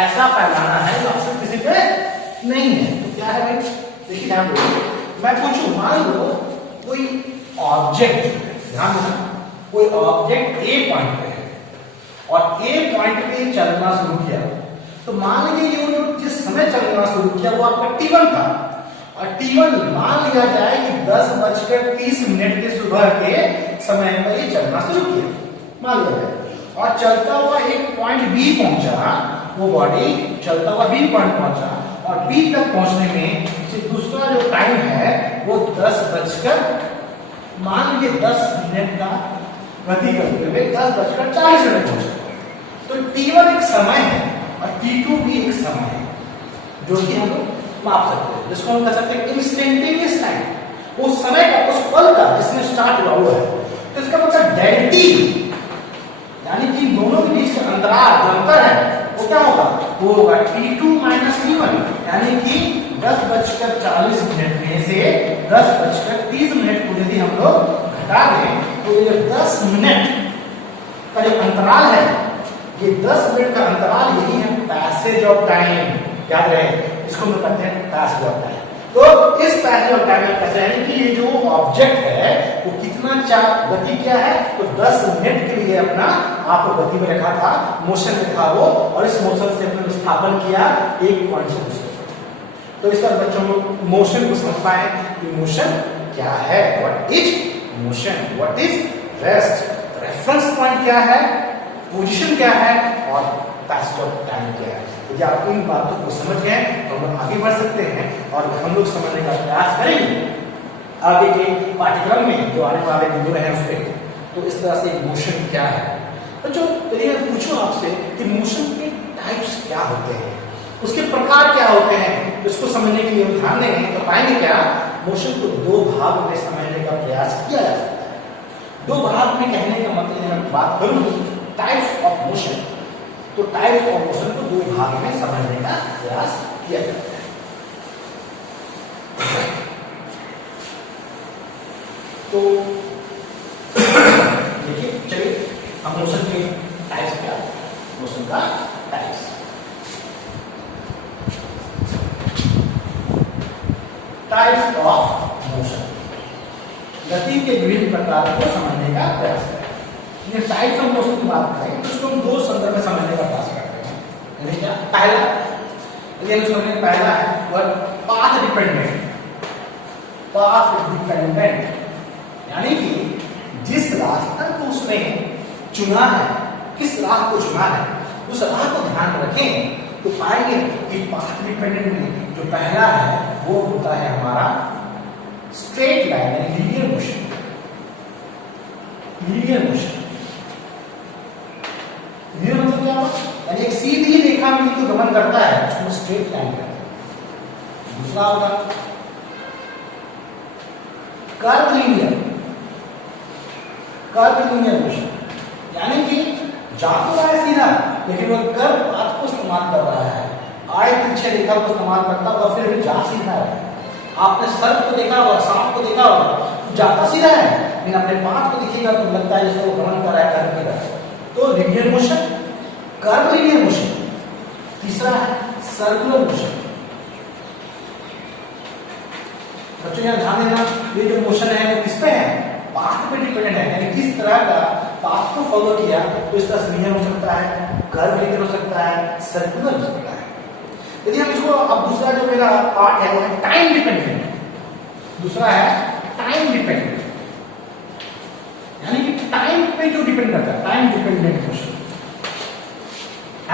ऐसा पैमाना है जो आश्रित किसी पे नहीं है। तो क्या है भाई, देखिए ध्यान दो, मैं पूछूं मान लो कोई ऑब्जेक्ट, ध्यान देना, कोई ऑब्जेक्ट ए पॉइंट पे है और ए पॉइंट पे चलना शुरू किया, तो मान लीजिए ये जो जिस समय चलना शुरू किया वो आपका T1 था, और T1 मान लिया जाए कि 10:30 के सुबह के समय में ये चलना शुरू किया, मान लिया जाए, और चलता हुआ एक पॉइंट बी पहुंचा, वो बॉडी चलता हुआ बी पॉइंट पहुंचा, और बी तक पहुंचने में दूसरा जो टाइम है वो 10 मान लीजिए 10 मिनट का गति करते हुए 10:40 पहुंचा। तो T1 एक समय है और T2 भी एक समय है जो कि हम लोग माप सकते हैं, जिसको हम कह सकते हैं इंस्टेंटेनियस टाइम। उस समय का, उस पल का जिसमें स्टार्ट हुआ वो है। तो इसका मतलब डेल्टी, यानी कि दोनों के बीच का अंतराल जो अंतर है वो क्या होगा, वो होगा T2 - T1, यानी कि 10:40 में से 10:30 को यदि हम लोग घटा दें तो ये 10 मिनट का जो अंतराल है, ये 10 मिनट का अंतराल यही है पैसेज ऑफ टाइम। याद रहे, इसको हम कहते हैं पैसेज ऑफ टाइम। तो इस पैसेज ऑफ टाइम में कहते हैं कि ये जो ऑब्जेक्ट है वो कितना गति क्या है, तो 10 मिनट के लिए अपना आपको गति में रखा था, मोशन में था वो, और इस मोशन से अपने विस्थापन किया एक पॉइंट से दूसरे। तो इस तरह बच्चों को मोशन को समझ पाए कि मोशन क्या है, what is motion, what is rest, reference point क्या है, पोजीशन क्या है, और पैसेज ऑफ टाइम क्या है। यदि आप इन बातों को समझ गए तो हम लोग आगे बढ़ सकते हैं और हम लोग समझने का प्रयास करेंगे आगे के पाठ्यक्रम में जो आने वाले वीडियो हैं उस पर। तो इस तरह से मोशन क्या है। तो जो यदि मैं पूछूं आपसे कि मोशन के टाइप्स क्या होते हैं, उसके प्रकार क्या होते हैं, इसको समझने के लिए हम ध्यान देंगे तो पाएंगे क्या, मोशन को दो भाग में समझने का प्रयास किया जा सकता है। दो भाग में कहने का मतलब मैं बात करूं टाइप्स ऑफ मोशन, तो टाइप्स ऑफ मोशन को दो भाग में समझने का प्रयास किया जाता है। तो देखिए, चलिए हम मोशन के टाइप्स क्या, मोशन का टाइप्स, टाइप्स ऑफ मोशन, गति के विभिन्न प्रकार को समझने का प्रयास करें। ये टाइप्स ऑफ मोशन की बात करें तो उसको हम दो संदर्भ में समझने का प्रयास करते हैं। क्या पहला, पहला है वह पाथ डिपेंडेंट, पाथ डिपेंडेंट यानी कि जिस रास्ता को उसने चुना है, किस राह को चुना है, उस राह को ध्यान रखें तो पाएंगे कि पाथ डिपेंडेंट में जो पहला है वो होता है हमारा स्ट्रेट लाइन यानी linear motion. Linear motion, linear मतलब क्या होगा, यानी एक सीधी रेखा में जो गमन करता है उसको स्ट्रेट लाइन कहते हैं। दूसरा होगा curve linear, curve linear motion यानी कि जा तो रहा है सीधा लेकिन वह कर्व पाथ को इस्तेमाल कर रहा है, आय तिरछे रेखा को इस्तेमाल करता हुआ फिर भी जा सीधा है। आपने सर्प को देखा होगा, सांप को देखा होगा, तो जाता सीधा है लेकिन अपने पाथ को देखिएगा तो लगता है जैसे वो गमन कर रहा है कर्व की तरफ। तो linear motion, curve linear motion. तीसरा है सर्कुलर मोशन। बच्चों यहाँ ध्यान देना, ये जो मोशन है वो किस पे है, पाथ पे डिपेंडेंट है, यानी किस तरह का पाथ को फॉलो किया तो इस तरह से लीनियर हो सकता है, कर्व लीनियर हो सकता है, सर्कुलर हो सकता है। यदि हम इसको अब दूसरा जो मेरा पार्ट है वो है टाइम डिपेंडेंट। दूसरा है टाइम डिपेंडेंट यानी कि टाइम पे जो डिपेंड करता है, टाइम डिपेंडेंट मोशन।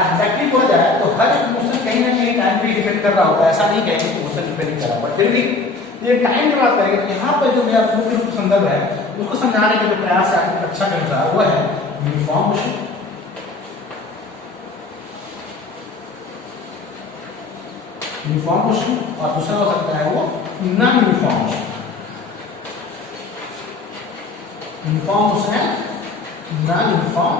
एग्जैक्टली बोला जाए तो हर एक मोशन कहीं ना कहीं टाइम पे डिपेंड कर रहा होता है, ऐसा नहीं कहेंगे कि मोशन डिपेंड कर रहा है, बट फिर भी ये टाइम की बात करेंगे तो यहाँ पर जो मेरा मुख्य संदर्भ है उसको समझाने का जो प्रयास है आपकी कक्षा के अनुसार वो है यूनिफॉर्म मोशन। यूनिफॉर्म मोशन और दूसरा हो सकता है वो non uniform motion. Uniform motion है नॉन यूनिफॉर्म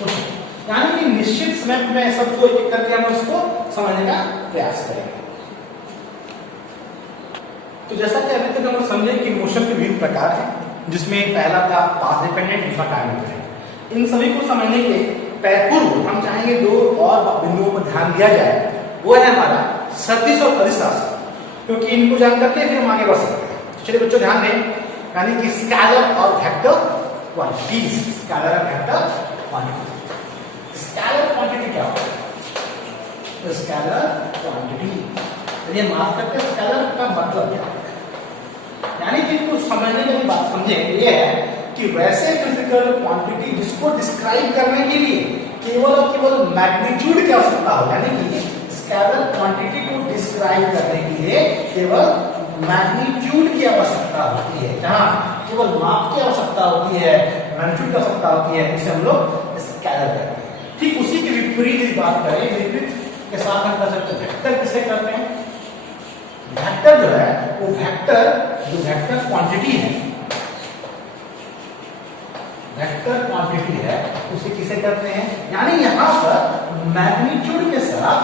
मोशन यानी कि निश्चित समय में सबको एक एक करके हम उसको समझने का प्रयास करेंगे। तो जैसा कि अभी तक हम समझे कि मोशन के विभिन्न प्रकार हैं, जिसमें पहला था पाथ डिपेंडेंट, दूसरा टाइम डिपेंडेंट। इन सभी को समझने के पूर्व हम चाहेंगे दो और बिंदुओं पर ध्यान दिया जाए, वो है हमारा सदिश और अदिश राशि, क्योंकि इनको जान करके फिर हम आगे बढ़ सकते हैं। चलिए बच्चों ध्यान दें, यानी कि स्केलर और वेक्टर क्वांटिटीज। स्केलर और वेक्टर क्वांटिटी। स्केलर क्वांटिटी क्या होता है, स्केलर क्वांटिटी चलिए माफ करते हैं, स्केलर का मतलब क्या है, यानी कि इसको समझने की बात समझे ये है कि वैसे फिजिकल क्वांटिटी जिसको डिस्क्राइब करने के लिए केवल और केवल मैग्नीट्यूड की आवश्यकता हो, यानी कि स्केलर क्वांटिटी को डिस्क्राइब करने के लिए केवल मैग्नीट्यूड की आवश्यकता होती है, जहां केवल माप की आवश्यकता होती है, मैग्नीट्यूड की आवश्यकता होती है, इसे हम लोग स्केलर कहते हैं। ठीक उसी के विपरीत बात करें, विपरीत के साथ हम कर सकते हैं वेक्टर किसे करते हैं। वेक्टर जो है वो जो वेक्टर क्वांटिटी है, वेक्टर क्वांटिटी है उसे किसे करते हैं, यानी यहां पर मैग्नीट्यूड के साथ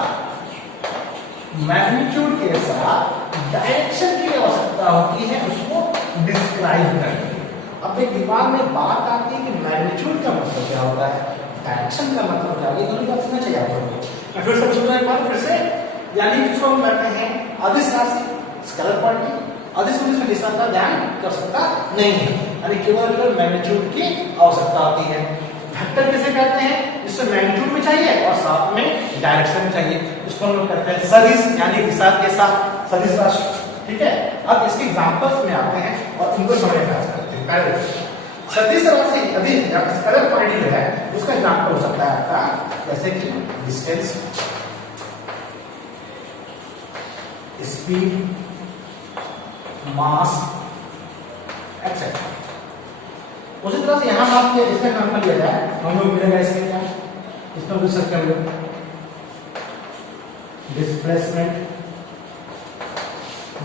डायरेक्शन की आवश्यकता होती है उसको डिस्क्राइब करने के लिए। अब एक दिमाग में बात आती है कि मैग्नीट्यूड का मतलब क्या होता है, डायरेक्शन का मतलब क्या है, ये दोनों बात समझना चाहिए आपको। मैं फिर से समझाने के बाद फिर से, यानी कि इसको हम कहते हैं अदिश राशि, स्केलर क्वांटिटी। अदिश में इसमें दिशा का ध्यान कर सकता नहीं है, यानी केवल मैग्नीट्यूड की आवश्यकता होती है। वेक्टर किसे कहते हैं, जिससे मैग्नीट्यूड भी चाहिए और साथ में डायरेक्शन भी चाहिए, इसको हम लोग कहते हैं सदिश, यानी दिशा के साथ सदिश राशि। ठीक है, अब इसके एग्जांपल्स में आते हैं और इनको समझने का प्रयास करते हैं। पहले सदिश राशि अदिश या स्केलर क्वांटिटी जो है उसका एग्जांपल हो सकता है आपका जैसे कि डिस्टेंस, स्पीड, मास, एक्सेट्रा। उसी तरह से यहाँ बात किया, इसका एग्जाम्पल लिया जाए, हम लोग मिलेगा इसमें क्या, इसमें भी सर्च कर लो, displacement,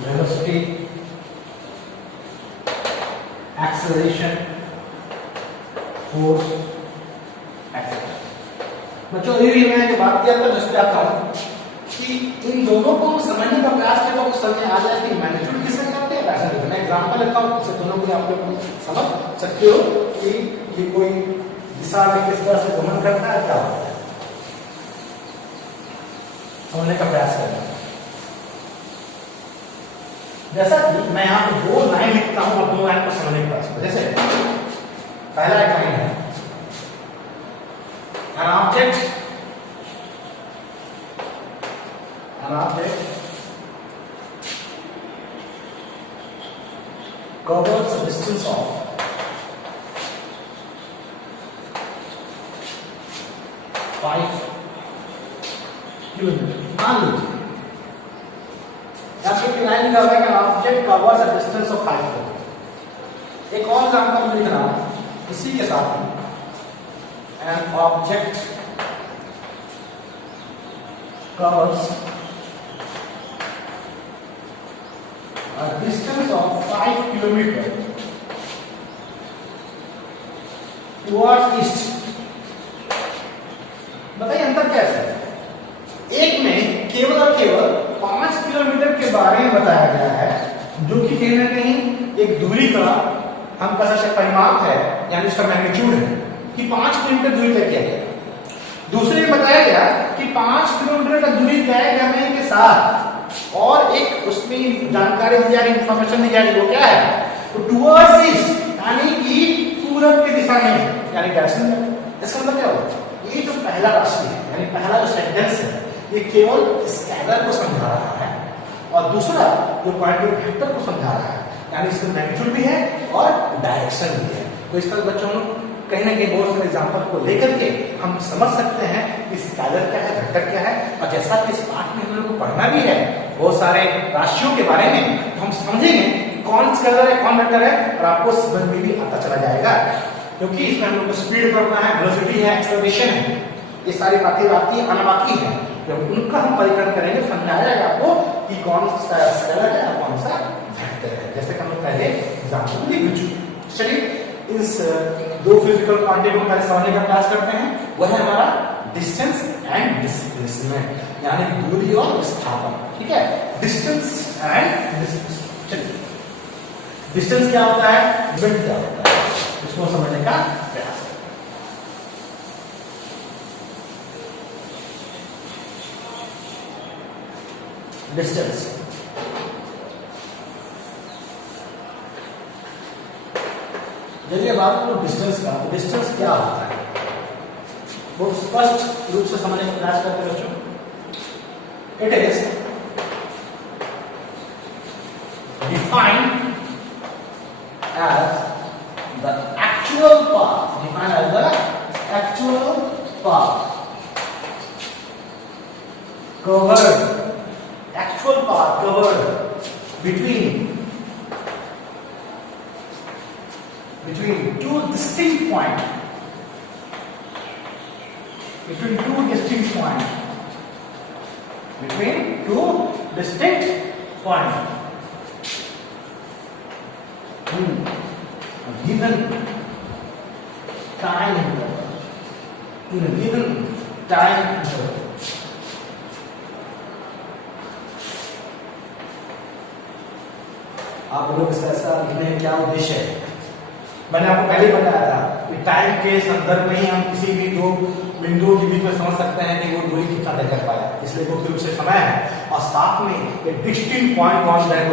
velocity, acceleration, force, etcetera. बच्चों ये मैंने जो बात किया था जिसपे आता हूं कि इन दोनों को समझने का प्रयास किया तो आपको समझ में आ जाए कि मैग्नीट्यूड किससे करते हैं, पैसा देते हैं। मैं एग्जांपल लेता हूं, इससे दोनों को आप लोग समझ सकते हो कि ये कोई दिशा में किस तरह से घूमन करता है, क्या होता है, समझने का प्रयास करना। जैसा कि मैं यहाँ पे दो लाइन लिखता हूं और दो लाइन को समझने का प्रयास करो। जैसे पहला एक लाइन है, an object covers a distance of 5 kilometre. मान लीजिए यहाँ पे लाइन लिखा हुआ है कि object covers a distance of 5 kilometre. एक और एग्जांपल लिख रहा हूं इसी के साथ ही, an object covers a distance of 5 kilometers towards east। बताइए अंतर कैसे है? एक में केवल और केवल 5 किलोमीटर के बारे में बताया गया है, जो कि कहीं ना कहीं एक दूरी का हम कह सकते परिमाप है, यानी उसका मैग्नीट्यूड है कि 5 किलोमीटर दूरी तय किया गया। दूसरे में बताया गया कि 5 किलोमीटर का दूरी तय करने के साथ और एक उसमें जानकारी दी जा रही, इंफॉर्मेशन दी जा रही, वो क्या है, तो टुवर्ड्स ईस्ट, यानी कि पूरब की दिशा में, यानी डायरेक्शन में। इसका मतलब क्या होगा, ये जो पहला राशि है, यानी पहला जो सेंटेंस है, ये केवल स्केलर को समझा रहा है, और दूसरा जो पॉइंट वेक्टर को समझा रहा है, यानी इसमें मैग्नीट्यूड भी है और डायरेक्शन भी है। तो इस तरह बच्चों कहीं ना कहीं बहुत सारे एग्जाम्पल को लेकर के हम समझ सकते हैं कि स्केलर क्या है, वेक्टर क्या है। और जैसा कि इस पाठ में हम लोग को पढ़ना भी है बहुत सारे राशियों के बारे में, तो हम समझेंगे कौन स्केलर है कौन वेक्टर है, और आपको समझ में भी आता चला जाएगा, क्योंकि इसमें हम लोग को स्पीड करना है, वेलोसिटी है, एक्सेलरेशन है, ये सारी बातें बाकी आना बाकी है। जब उनका हम परिकरण करेंगे समझाया जाएगा आपको कि कौन सा स्केलर है और कौन सा वेक्टर है, जैसे कि हम लोग पहले एग्जाम्पल लिख चुके। चलिए इस दो फिजिकल क्वांटिटी को पहले समझने का प्रयास करते हैं। वह है हमारा डिस्टेंस एंड डिस्प्लेसमेंट, यानी दूरी और विस्थापन। ठीक है, डिस्टेंस एंड डिस्प्लेसमेंट। डिस्टेंस क्या होता है, विड्थ क्या होता है, इसको समझने का प्रयास करें। डिस्टेंस, यदि बात करो डिस्टेंस का, तो डिस्टेंस क्या होता है बहुत स्पष्ट रूप से समझने का प्रयास करते हैं बच्चों। It is defined as the actual path, defined as the actual path covered, actual path covered between two distinct points, between two distinct points in a given time interval, आप लोग ऐसा लिखने का क्या उद्देश्य है, मैंने आपको पहले ही बताया था कि टाइम के संदर्भ में ही हम किसी भी दो बिंदुओं के बीच में समझ सकते हैं कि वो दूरी कितना तय कर पाया, इसलिए मुख्य रूप से समय है, और साथ में एक डिस्टिंक्ट पॉइंट कौन सा है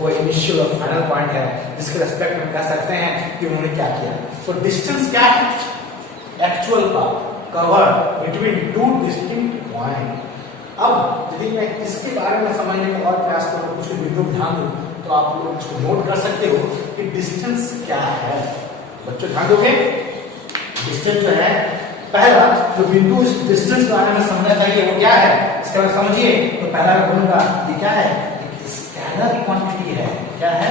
वो इनिशियल और फाइनल पॉइंट है, जिसके रेस्पेक्ट में कह सकते हैं कि उन्होंने क्या किया। तो डिस्टेंस क्या है, actual path covered between two distinct point. अब यदि मैं इसके बारे में समझने का और प्रयास करूं, कुछ बिंदु ध्यान दूं, तो आप लोग इसको नोट कर सकते हो कि डिस्टेंस क्या है। बच्चों ध्यान दोगे, डिस्टेंस जो है, पहला जो बिंदु इस डिस्टेंस के बारे में समझना चाहिए वो क्या है, इसके बारे में समझिए। तो पहला मैं बोलूंगा ये क्या है, एक स्केलर क्वांटिटी है। क्या है,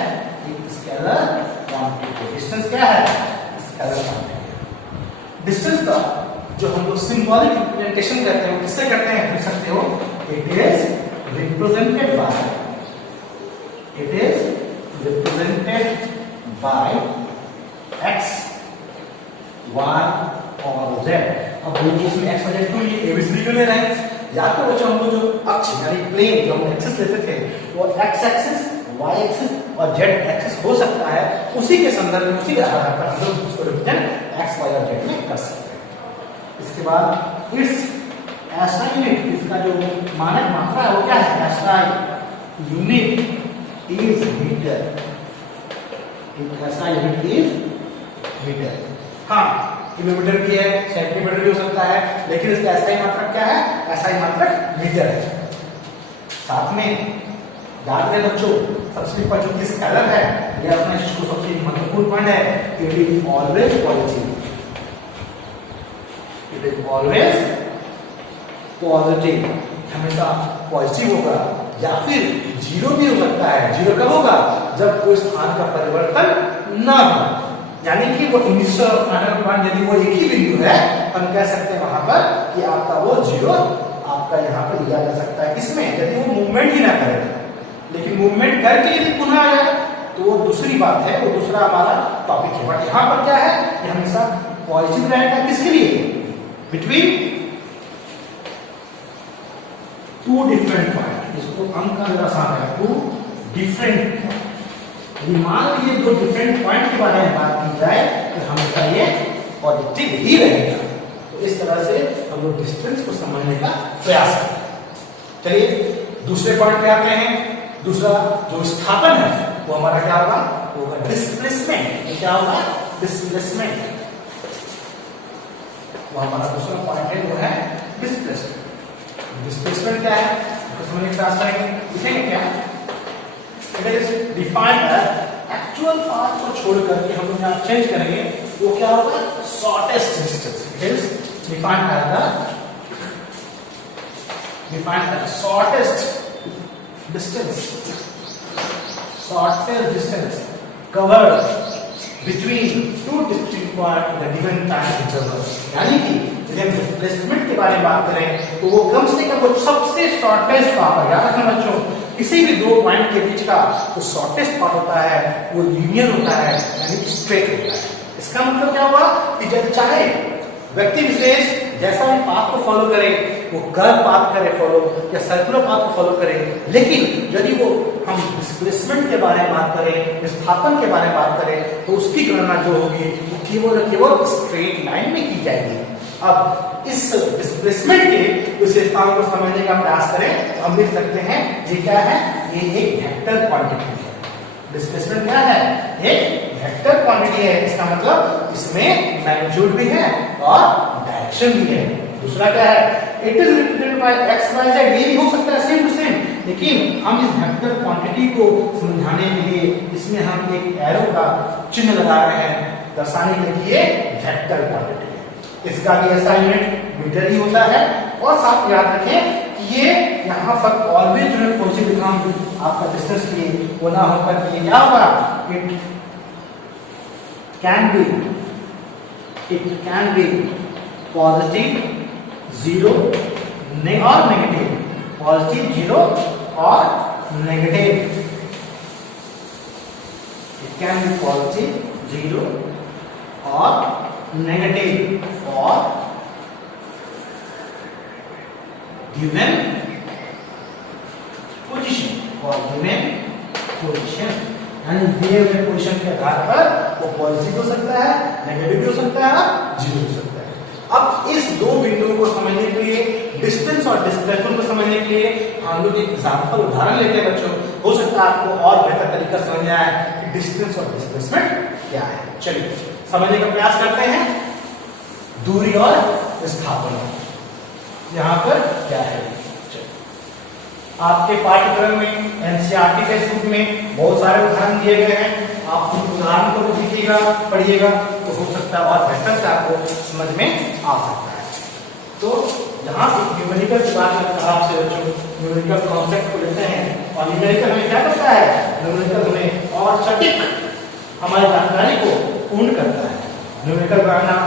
एक स्केलर क्वांटिटी। डिस्टेंस क्या है? Scalar quantity. डिस्टेंस का जो हम लोग सिंबॉलिक रिप्रेजेंटेशन करते हैं, किससे करते हैं? पूछ सकते हो। It is represented by x, y और z। अब देखिए इसमें x, y, z क्यों ये एबीसीडी क्यों ले रहे हैं? या तो बच्चों हम लोग जो अक्ष यानी प्लेन जो हम एक्सिस लेते थे वो x एक्सिस, y एक्सिस और z एक्सिस हो सकता है, उसी के संदर्भ में उसी के आधार पर हम लोग उसको रिप्रेजेंट x, y और z में कर सकते हैं। इसके बाद इट्स SI यूनिट, इसका जो मानक मात्रा है वो क्या है? SI unit is metre. SI unit is metre. हाँ, किलोमीटर भी है, सेंटीमीटर भी हो सकता है, लेकिन इसका SI मात्रक क्या है? SI मात्रक मीटर है। साथ में याद रहे बच्चों, सबसे ऊपर जो कि स्केलर है, ये अपने इसको सबसे महत्वपूर्ण पॉइंट है, it is always positive. It is always positive, हमेशा पॉजिटिव होगा, या फिर जीरो भी हो सकता है। जीरो कब होगा? जब कोई स्थान का परिवर्तन ना हो, यानी कि वो इनिशियल और फाइनल पॉइंट यदि वो एक ही बिंदु है, हम कह सकते हैं वहां पर कि आपका वो जीरो आपका यहाँ पर लिया जा सकता है। इसमें यदि वो मूवमेंट ही ना करे, लेकिन मूवमेंट करके यदि पुनः आए तो वो दूसरी बात है, वो दूसरा हमारा टॉपिक है। बट यहाँ पर क्या है कि हमेशा पॉजिटिव रहेगा। किसके लिए? Between two different point. इसको अंक का जरा सा है, टू डिफरेंट पॉइंट। मान लीजिए दो डिफरेंट पॉइंट के बारे में बात की जाए तो हमेशा ये पॉजिटिव ही रहेगा। तो इस तरह से हम लोग डिस्टेंस को समझने का प्रयास करते हैं। चलिए दूसरे पॉइंट पे आते हैं। दूसरा जो विस्थापन है वो हमारा क्या होगा? वो होगा डिस्प्लेसमेंट। ये क्या होगा? डिस्प्लेसमेंट। वो हमारा दूसरा पॉइंट है, वो है डिस्प्लेसमेंट। डिस्प्लेसमेंट क्या है तो समझने का प्रयास करेंगे। लिखेंगे क्या? It is defined as actual path को छोड़ करके हम लोग यहाँ चेंज करेंगे, वो क्या होगा? Shortest distance. It is defined as shortest distance covered between two distinct point in a given time interval. यानी कि यदि हम डिस्प्लेसमेंट के बारे में बात करें तो वो कम से कम वो सबसे शॉर्टेस्ट पाथ है। याद रखना बच्चों, किसी भी दो पॉइंट के बीच का जो शॉर्टेस्ट पाथ होता है वो लीनियर होता है, यानी कि स्ट्रेट होता है। इसका मतलब क्या हुआ कि जब चाहे व्यक्ति विशेष जैसा भी पाथ को फॉलो करे, वो कर्व पाथ करे फॉलो या सर्कुलर पाथ को फॉलो करे, लेकिन यदि वो हम डिस्प्लेसमेंट के बारे में बात करें, विस्थापन के बारे में बात करें, तो उसकी गणना जो होगी वो केवल स्ट्रेट लाइन में की जाएगी। अब इस डिस्प्लेसमेंट के विशेषताओं को समझने का प्रयास करें, हम लिख सकते हैं ये क्या है? ये एक वेक्टर क्वांटिटी है। डिस्प्लेसमेंट क्या है? एक वेक्टर क्वांटिटी है। इसका मतलब इसमें मैग्नीट्यूड भी है और डायरेक्शन भी है। दूसरा क्या है? It is represented by x, y, z। ये भी हो सकता है सेम टू सेम, लेकिन हम इस वेक्टर क्वांटिटी को समझाने के लिए इसमें हम एक एरो का चिन्ह लगा रहे हैं, दर्शाने के लिए वेक्टर क्वांटिटी है। इसका भी ऐसा यूनिट मीटर ही होता है। और साथ याद रखें कि ये यहाँ पर ऑलवेज जो है पॉजिटिव लिखा आपका डिस्टेंस के लिए वो ना होकर के क्या होगा? It can be positive, zero और नेगेटिव। पॉजिटिव, जीरो और negative. It can be positive, zero और नेगेटिव और गिवन पोजीशन यानी दिए हुए पोजीशन के आधार पर वो पॉजिटिव हो सकता है, नेगेटिव भी हो सकता है, जीरो हो सकता है। अब इस दो बिंदुओं को समझने के लिए, डिस्टेंस और डिस्प्लेसमेंट को समझने के लिए हम लोग एक एग्जांपल उदाहरण लेते हैं बच्चों। हो सकता है आपको और बेहतर तरीका समझ आए कि डिस्टेंस और डिस्प्लेसमेंट क्या है। चलिए समझने का प्रयास करते हैं। दूरी और विस्थापन यहाँ पर क्या है? आपके पाठ्यक्रम में एनसीईआरटी टेक्स्ट बुक में बहुत सारे उदाहरण दिए गए हैं। आप उन उदाहरण को भी लिखिएगा, पढ़िएगा, तो हो सकता है और बेहतर से आपको समझ में आ सकता है। तो यहाँ न्यूमेरिकल की बात करता है आपसे बच्चों, न्यूमेरिकल कॉन्सेप्ट को लेते हैं और न्यूमेरिकल हमें क्या करता है? न्यूमेरिकल हमें और सटीक हमारी जानकारी को पूर्ण करता है। न्यूमेरिकल गणना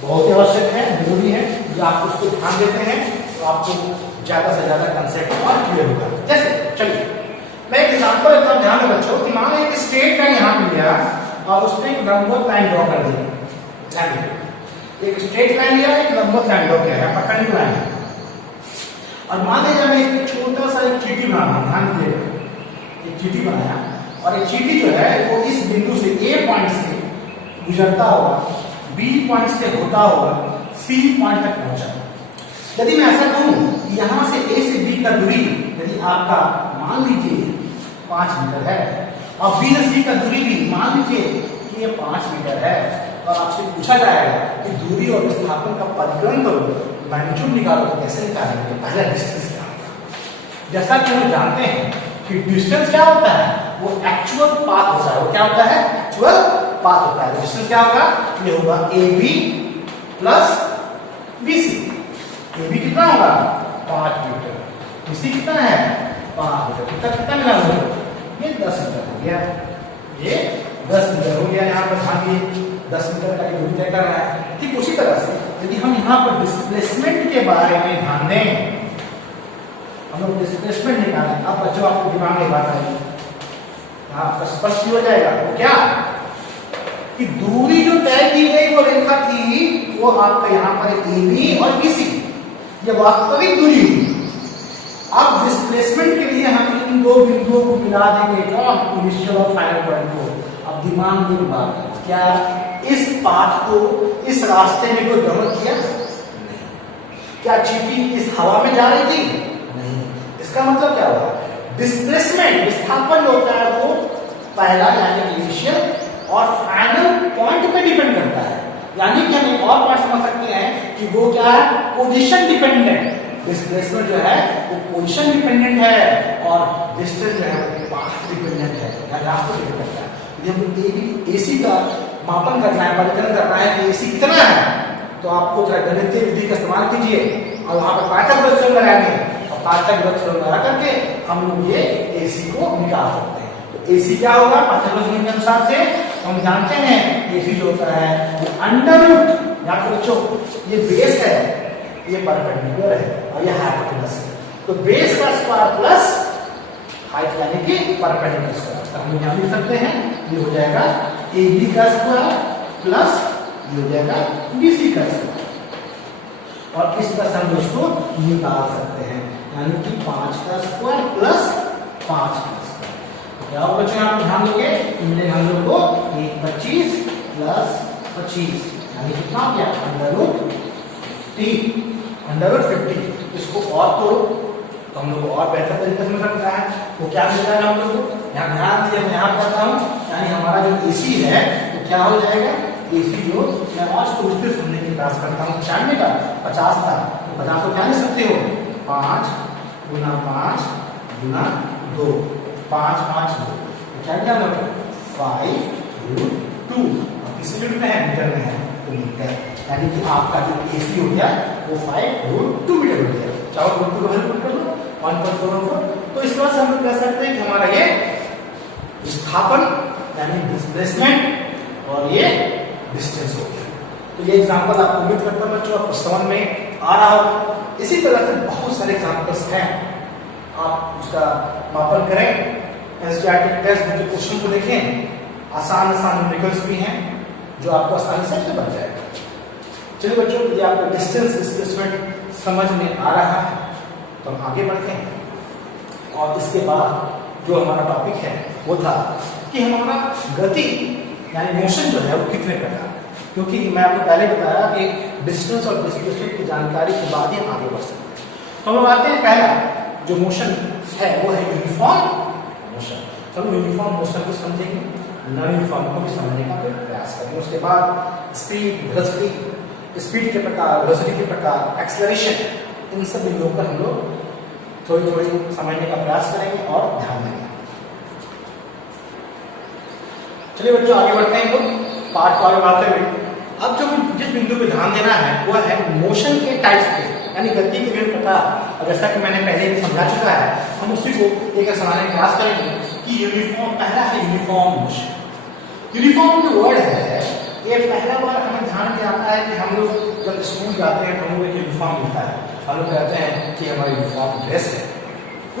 बहुत ही आवश्यक है, जरूरी है। जो आप उसको ध्यान देते हैं तो आपको ज्यादा से ज्यादा कंसेप्ट और क्लियर होगा। जैसे चलिए मैं एक एग्जांपल देता हूं, ध्यान में बच्चों कि मान लो एक स्ट्रेट लाइन यहां पे लिया और उस पर एक लंबवत लाइन ड्रॉ कर दी। ध्यान दीजिए, एक स्ट्रेट लाइन लिया, एक लंबवत लाइन ड्रॉ किया है, परपेंडिकुलर लाइन है। और मान लीजिए मैं इसमें छोटा सा एक चीटी बनाना, ध्यान दीजिएगा, एक चीटी बनाया और एक चीटी जो है वो इस बिंदु से ए पॉइंट से गुजरता हुआ, बी पॉइंट से होता हुआ सी पॉइंट तक पहुंचा। यदि मैं ऐसा कहूं कि यहां से ए से बी का दूरी यदि आपका मान लीजिए 5 मीटर है और बी से सी का दूरी भी मान लीजिए कि ये 5 मीटर है, और आपसे पूछा जाएगा कि दूरी और विस्थापन का परिकलन करो, मैग्नीट्यूड निकालो, तो कैसे निकालेंगे? पहला डिस्टेंस क्या होगा? जैसा कि हम जानते हैं कि डिस्टेंस क्या होता है, वो एक्चुअल पाथ होता है। वो क्या होता है? एक्चुअल पाथ होता है। डिस्टेंस क्या होगा? ये होगा A B plus B C. A B कितना होगा? 5 मीटर। बी सी कितना है? 5 मीटर। कितना मिला मुझे? ये 10 मीटर हो गया। ये 10 मीटर हो गया। यहाँ पर ध्यान दिए 10 मीटर का दूरी तय करना है। ठीक उसी तरह से यदि हम यहाँ पर डिस्प्लेसमेंट के बारे में ध्यान दें, हम लोग डिस्प्लेसमेंट निकालें। अब बच्चों आपको दिमाग में बात आएगी, आपका स्पष्ट हो जाएगा। वो क्या कि दूरी जो तय की गई वो रेखा थी, वो आपका यहाँ पर ए बी और बी सी, ये वास्तविक दूरी हुई। अब डिस्प्लेसमेंट के लिए हम इन दो बिंदुओं को मिला देंगे, कौन? इनिशियल और फाइनल पॉइंट को। अब दिमाग में बात है, क्या इस पाथ को, इस रास्ते में कोई भ्रमण किया? नहीं। क्या चीटी इस हवा में जा रही थी? नहीं। इसका मतलब क्या हुआ? डिस्प्लेसमेंट, विस्थापन जो होता है वो पहला यानी इनिशियल और फाइनल पॉइंट पे डिपेंड करता है। यानी कि हम एक और बात समझ सकते हैं कि वो क्या है? Position dependent. डिस्प्लेसमेंट जो है वो पोजीशन डिपेंडेंट है और डिस्टेंस जो है वो पाथ डिपेंडेंट है, या रास्ते डिपेंड करता है। जब एसी का मापन करना है, परिकलन करना है कि एसी कितना है, तो आपको गणितीय विधि का इस्तेमाल कीजिए और वहां पर पाठक वृत्त लगाएंगे और पाठक वृत्त लगा करके हम लोग ये एसी को निकाल सकते हैं। तो एसी क्या होगा? पाठक वृत्त के अनुसार से हम जानते हैं एसी जो होता है वो अंडर रूट, याद बच्चों ये बेस है, ये परपेंडिकुलर है और ये हाइपोटेनस है। तो बेस का स्क्वायर प्लस हाइट यानी कि परपेंडिकुलर स्क्वायर, तो हम यहाँ लिख सकते हैं ये हो जाएगा ए बी का स्क्वायर प्लस ये हो जाएगा बी सी का स्क्वायर, और इस तरह से हम उसको निकाल सकते हैं, यानी कि 5 का स्क्वायर प्लस 5 का स्क्वायर। तो क्या होगा बच्चों? यहाँ पर ध्यान दोगे मिलेगा हम लोग को 125 प्लस 25 यानी कितना हो गया? Under root 50। इसको और तोड़ो तो हम लोग को और बेहतर तरीके से मिल सकता है। वो क्या मिल जाएगा हम लोग को? यहाँ ध्यान दीजिए, मैं यहाँ करता हूँ, यानी हमारा जो एसी है तो क्या हो जाएगा? एसी जो मैं आज को विस्तृत समझने की प्रयास करता हूँ, 96 का 50 था, तो 50 को क्या लिख सकते हो? 5 गुना 5 गुना 2, 5 5 2, तो क्या क्या लोग 5√2। अब किस यूनिट में है? मीटर में है, तो मीटर, यानी कि आपका जो एसी हो गया वो 5√2 मीटर हो गया। चाहो √2 को वैल्यू पुट कर लो 1.44। तो इस तरह से हम लोग कह सकते हैं कि हमारा ये विस्थापन यानी डिस्प्लेसमेंट और ये डिस्टेंस हो गया। तो ये एग्जांपल आपको उम्मीद करता हूं बच्चों आपको समझ में आ रहा हो। इसी तरह से बहुत सारे एग्जांपल्स हैं, आप उसका मापन करें, एनसीईआरटी टेक्स्ट बुक के क्वेश्चन को देखें, आसान न्यूमेरिकल्स भी हैं जो आपको आसानी से बन जाएगा। चलिए बच्चों, ये आपका डिस्टेंस डिस्प्लेसमेंट समझ में आ रहा है तो हम आगे बढ़ते हैं। और इसके बाद जो हमारा टॉपिक है वो था कि हमारा गति यानी मोशन जो है वो कितने प्रकार, क्योंकि मैं आपको पहले बताया कि डिस्टेंस और डिस्प्लेसमेंट की जानकारी के बाद ही हम आगे बढ़ सकते हैं। तो हम लोग आते हैं, पहला जो मोशन है वो है यूनिफॉर्म मोशन। तो हम यूनिफॉर्म मोशन को समझेंगे, नॉन यूनिफॉर्म को भी समझने का प्रयास करेंगे। उसके बाद स्पीड, वेलोसिटी, स्पीड के प्रकार, वेलोसिटी के प्रकार, एक्सेलरेशन, इन सब बिंदुओं पर हम लोग थोड़ी थोड़ी समझने का प्रयास करेंगे और ध्यान देंगे। चलिए बच्चों आगे बढ़ते हैं, तो पार्ट को आगे बढ़ते हुए अब जो जिस बिंदु पे ध्यान देना है वो है मोशन के टाइप्स पे, यानी गति के विभिन्न प्रकार। और जैसा कि मैंने पहले भी समझा चुका है, हम उसी को एक समझने का प्रयास करेंगे कि यूनिफॉर्म, पहला है यूनिफॉर्म मोशन। यूनिफॉर्म जो वर्ड है ये पहला बार हमें ध्यान में आता है कि हम लोग जब स्कूल जाते हैं तो हम लोग एक यूनिफॉर्म मिलता है, हम लोग कहते हैं कि हमारी यूनिफॉर्म ड्रेस है।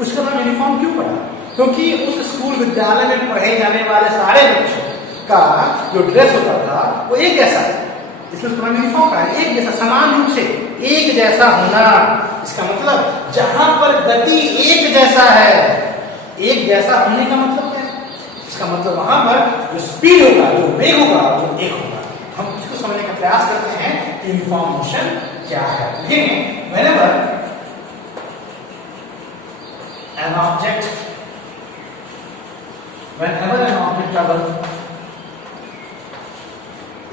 उसका नाम यूनिफॉर्म क्यों पड़ा? क्योंकि उस स्कूल विद्यालय में पढ़े जाने वाले सारे बच्चों का जो ड्रेस होता था वो एक जैसा, इसलिए उसका नाम यूनिफॉर्म का है। एक जैसा, समान रूप से एक जैसा होना। इसका मतलब जहां पर गति एक जैसा है, एक जैसा होने का मतलब क्या है? इसका मतलब वहां पर जो स्पीड होगा, जो वेग होगा, वो एक होगा। हम इसको समझने का प्रयास करते हैं कि यूनिफॉर्म मोशन क्या है। ये whenever an object travels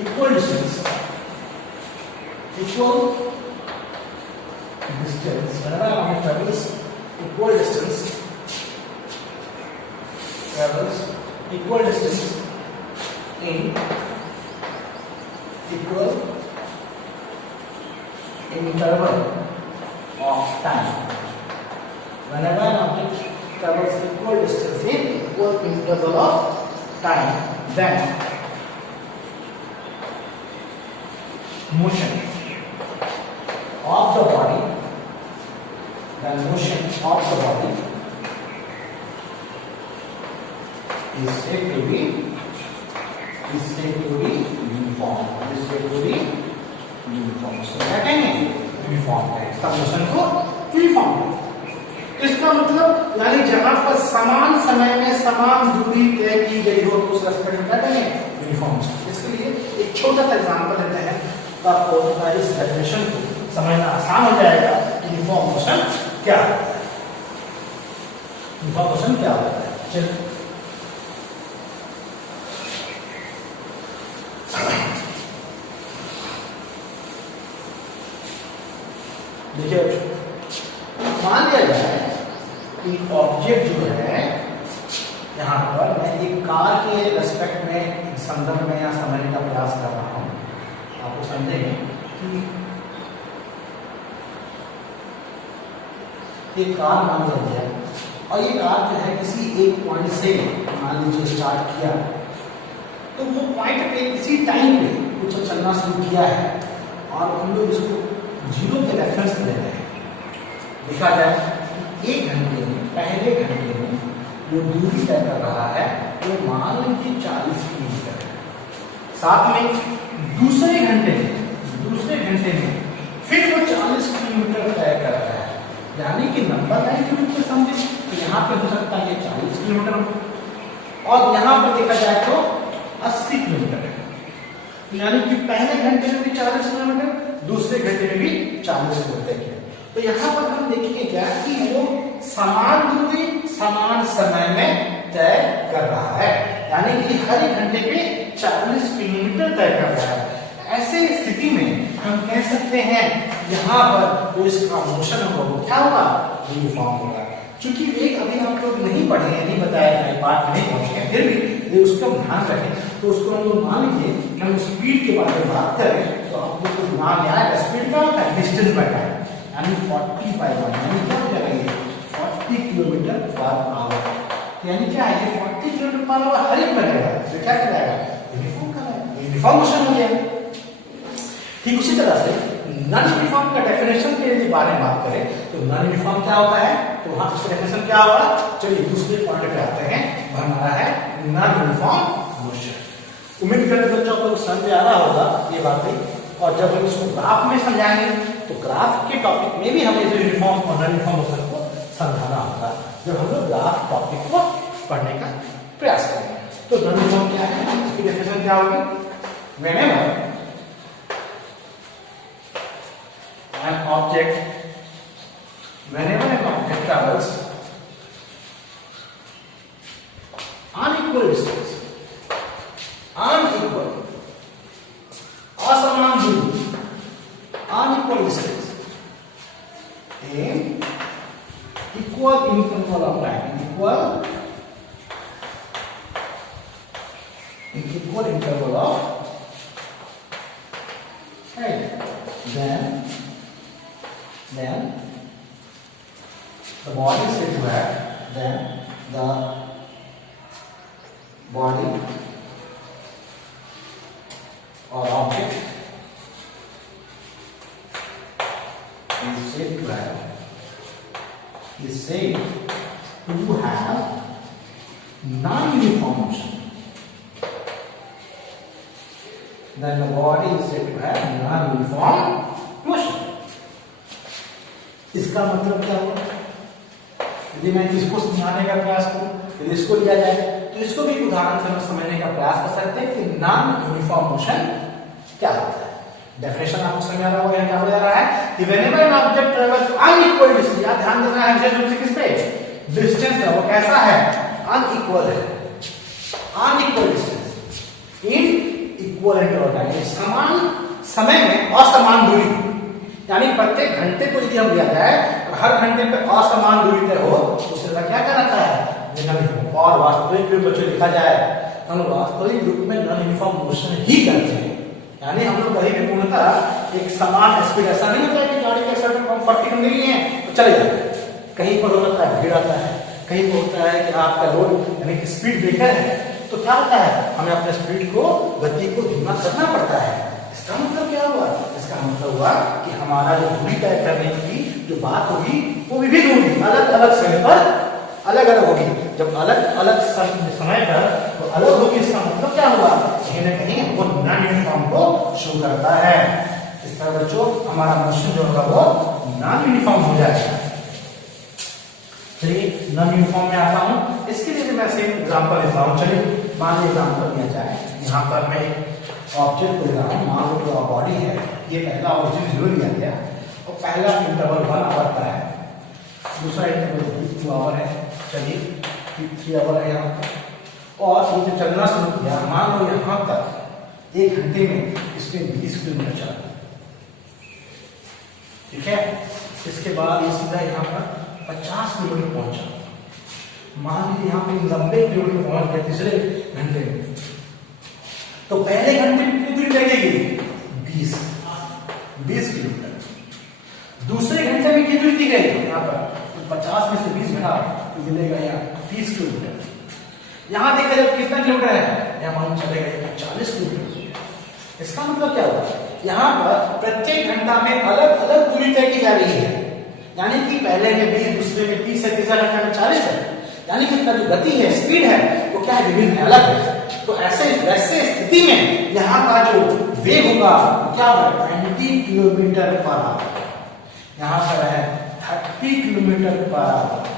equal distance, whenever an object travels equal distance in equal interval of time. Whenever an object travels equal distance in equal interval of time, then motion of the body is said to be uniform. So क्या कहेंगे? Uniform है। इसका motion को uniform है। इसका मतलब यानी जहां पर समान समय में समान दूरी तय की गई हो तो उस रेस्पेक्ट में क्या कहेंगे? यूनिफॉर्म। इसके लिए एक छोटा सा एग्जांपल लेते हैं तो आपको इस डेफिनेशन को समझना आसान हो जाएगा। यूनिफॉर्म मोशन क्या होता है? यूनिफॉर्म मोशन क्या होता है? चलिए देखिए, मान लिया जाए कि ऑब्जेक्ट जो है यहाँ पर मैं एक कार के रेस्पेक्ट में, संदर्भ में या समझने का प्रयास कर रहा हूँ। आपको समझेंगे कि एक कार मान लिया जाए और ये कार जो है किसी एक पॉइंट से मान लीजिए स्टार्ट किया, तो वो पॉइंट पे किसी टाइम पे कुछ चलना शुरू किया है और हम लोग इसको जीरो के रेफरेंस ले रहे हैं। देखा जाए एक घंटे में, पहले घंटे में जो दूरी तय कर रहा है वो मान लीजिए 40 किलोमीटर है। साथ में दूसरे घंटे में फिर वो 40 किलोमीटर तय कर रहा है, यानी कि नंबर लाइन के रूप में समझे तो यहाँ पे हो सकता है 40 किलोमीटर हो और यहाँ पर देखा जाए तो 80 किलोमीटर है। यानी कि पहले घंटे में भी 40 किलोमीटर, दूसरे घंटे में भी 40 किलोमीटर है। तो यहाँ पर हम देखेंगे क्या कि वो समान दूरी समान समय में तय कर रहा है, यानी कि हर एक घंटे पे 40 किलोमीटर तय कर रहा है। ऐसे स्थिति में हम कह सकते हैं यहाँ पर जो इसका मोशन होगा वो क्या होगा? यूनिफॉर्म होगा। चूंकि वेग अभी आप लोग नहीं पढ़े हैं, नहीं बताया गया, बात नहीं पहुंचे हैं, फिर भी उसको ध्यान रखें। तो उसको हम लोग मान लीजिए कि हम स्पीड के बारे में बात करें तो आप लोग को दिमाग में आएगा स्पीड क्या होता है? डिस्टेंस बाय टाइम, यानी 40/1 यानी क्या हो जाएगा? 40 किलोमीटर पर आवर। यानी क्या है? 40 किलोमीटर पर आवर हर एक में रहेगा, तो क्या कहलाएगा? यूनिफॉर्म कहलाएगा, यूनिफॉर्म मोशन हो जाएगा। ठीक उसी तरह से नॉन यूनिफॉर्म का डेफिनेशन के बारे में बात करें तो नॉन यूनिफॉर्म क्या होता है? तो वहां उसका डेफिनेशन क्या होगा? चलिए दूसरे पॉइंट पे आते हैं। हमारा है नॉन यूनिफॉर्म मोशन। उम्मीद करते बच्चों को समझ आ रहा होगा ये बातें, और जब हम इसको ग्राफ में समझाएंगे तो ग्राफ के टॉपिक में भी हमें जो यूनिफॉर्म और नॉन यूनिफॉर्म मोशन को समझाना होगा, जब हम लोग ग्राफ टॉपिक को पढ़ने का प्रयास करेंगे। तो नॉन यूनिफॉर्म क्या है? इसकी डेफिनेशन क्या होगी? Whenever an object travels unequal distance, असमान दूरी, unequal distance in equal interval of time, equal interval of time, then the body is required, then the body और object is said to have non-uniform motion. Then the body is said to have non-uniform motion. इसका मतलब क्या हुआ? यदि मैं इसको समझाने का प्रयास करूं, यदि इसको लिया जाए तो इसको भी उदाहरण से हम समझने का प्रयास कर सकते हैं कि नॉन यूनिफॉर्म मोशन क्या होता है। डेफिनेशन आपको समझ आ रहा होगा, क्या हो जा रहा है कि whenever an object travels unequal distance, या ध्यान देना है विशेष रूप से किस पे, डिस्टेंस है वो कैसा है, अनइक्वल है, unequal distance in equal interval time, समान समय में असमान दूरी, यानी प्रत्येक घंटे को यदि हम लिया जाए और हर घंटे पे असमान दूरी तय हो तो उसे क्या कहलाता है, और वास्तविक रूप में लिखा जाए हम वास्तविक रूप में नॉन यूनिफॉर्म मोशन ही करते हैं। यानी हम लोग कहीं भी पूर्णतः एक समान स्पीड, ऐसा नहीं होता है कि गाड़ी के सर्टन कंफर्टिंग नहीं है तो चले जाते हैं, कहीं पर होता है भीड़ आता है, कहीं पर होता है कि आपका रोड यानी कि स्पीड ब्रेकर है तो क्या होता है, हमें अपने स्पीड को, गति को धीमा करना पड़ता है। इसका मतलब क्या हुआ, इसका मतलब हुआ कि हमारा जो दूरी तय करने की जो बात होगी वो विभिन्न होगी, अलग अलग समय पर अलग अलग होगी। जब अलग अलग समय पर तो अलग होगी, इसका मतलब क्या हुआ, कहीं ना कहीं वो नॉन यूनिफॉर्म को शो करता है। इस तरह बच्चों हमारा मोशन जो होगा वो नॉन यूनिफॉर्म हो जाएगा। चलिए नॉन यूनिफॉर्म में आता हूं, इसके लिए मैं सेम एग्जांपल लेता हूं। चलिए मान लीजिए एग्जांपल लिया जाए, यहाँ पर मैं ऑब्जेक्ट को ले रहा हूं, मान लो जो बॉडी है, ये पहला ऑब्जेक्ट 0 लिया गया और पहला इंटरवल 1 आवर का है, दूसरा इंटरवल 2 आवर है, चलिए 3 आवर है यहाँ पर, और ये जो चलना शुरू किया, मान लो यहाँ तक 1 घंटे में इसमें 20 किलोमीटर चला, ठीक है। इसके बाद ये सीधा यहाँ पर 50 किलोमीटर पहुंचा, मान लीजिए यहाँ पे 90 किलोमीटर पहुंच गया तीसरे घंटे में, तो पहले घंटे में कितनी दूरी लगेगी, 20 किलोमीटर। दूसरे घंटे में कितनी दूरी दी गई यहाँ पर, तो 50 में से 20 घटा तो मिलेगा यहाँ 30 किलोमीटर। यहाँ देखा जाए कितना किलोमीटर है, यहाँ मालूम चलेगा 40 किलोमीटर। इसका मतलब क्या हुआ, यहाँ पर प्रत्येक घंटा में अलग अलग दूरी तय की जा रही है, यानी कि पहले में 20, दूसरे में 30 है, तीसरा घंटा में 40 है, यानी कि जो गति है, स्पीड है वो क्या है, विभिन्न है, अलग है। तो ऐसे स्थिति में यहाँ का जो वेग होगा क्या होगा, 20 किलोमीटर पर आवर, यहाँ पर है 30 किलोमीटर पर आवर,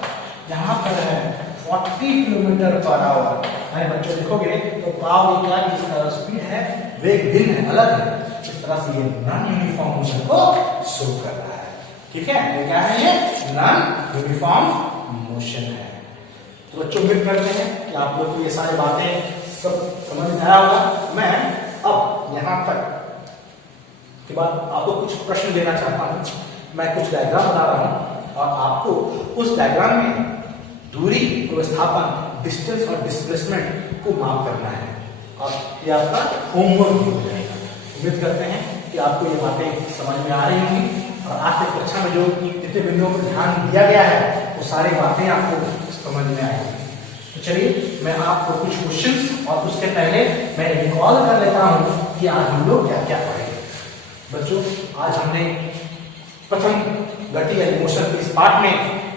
यहाँ पर है 40 किलोमीटर पर आवर। अरे बच्चों देखोगे तो पाओगे क्या कि इसका स्पीड है, वेग भिन्न है, अलग है। इस तरह से ये नॉन यूनिफॉर्म मोशन को शो कर रहा है, ठीक है। ये क्या है, ये नॉन यूनिफॉर्म मोशन है। तो बच्चों उम्मीद करते हैं कि आप लोग को ये सारी बातें सब समझ में आया होगा। मैं अब यहाँ तक के बाद आपको कुछ प्रश्न लेना चाहता हूँ। मैं कुछ डायग्राम बना रहा हूँ और आपको उस डायग्राम में दूरी, विस्थापन, डिस्टेंस और डिस्प्लेसमेंट को माप करना है, और ये आपका होमवर्क हो जाएगा। उम्मीद करते हैं कि आपको ये बातें समझ में आ रही होंगी और आज की कक्षा में जो जितने बिंदुओं पर ध्यान दिया गया है वो सारी बातें आपको समझ में आएंगी। तो चलिए मैं आपको कुछ क्वेश्चंस और उसके पहले मैं रिकॉल कर लेता हूं कि आज हम लोग क्या क्या पढ़े। बच्चों आज हमने प्रथम गति या मोशन के इस पार्ट में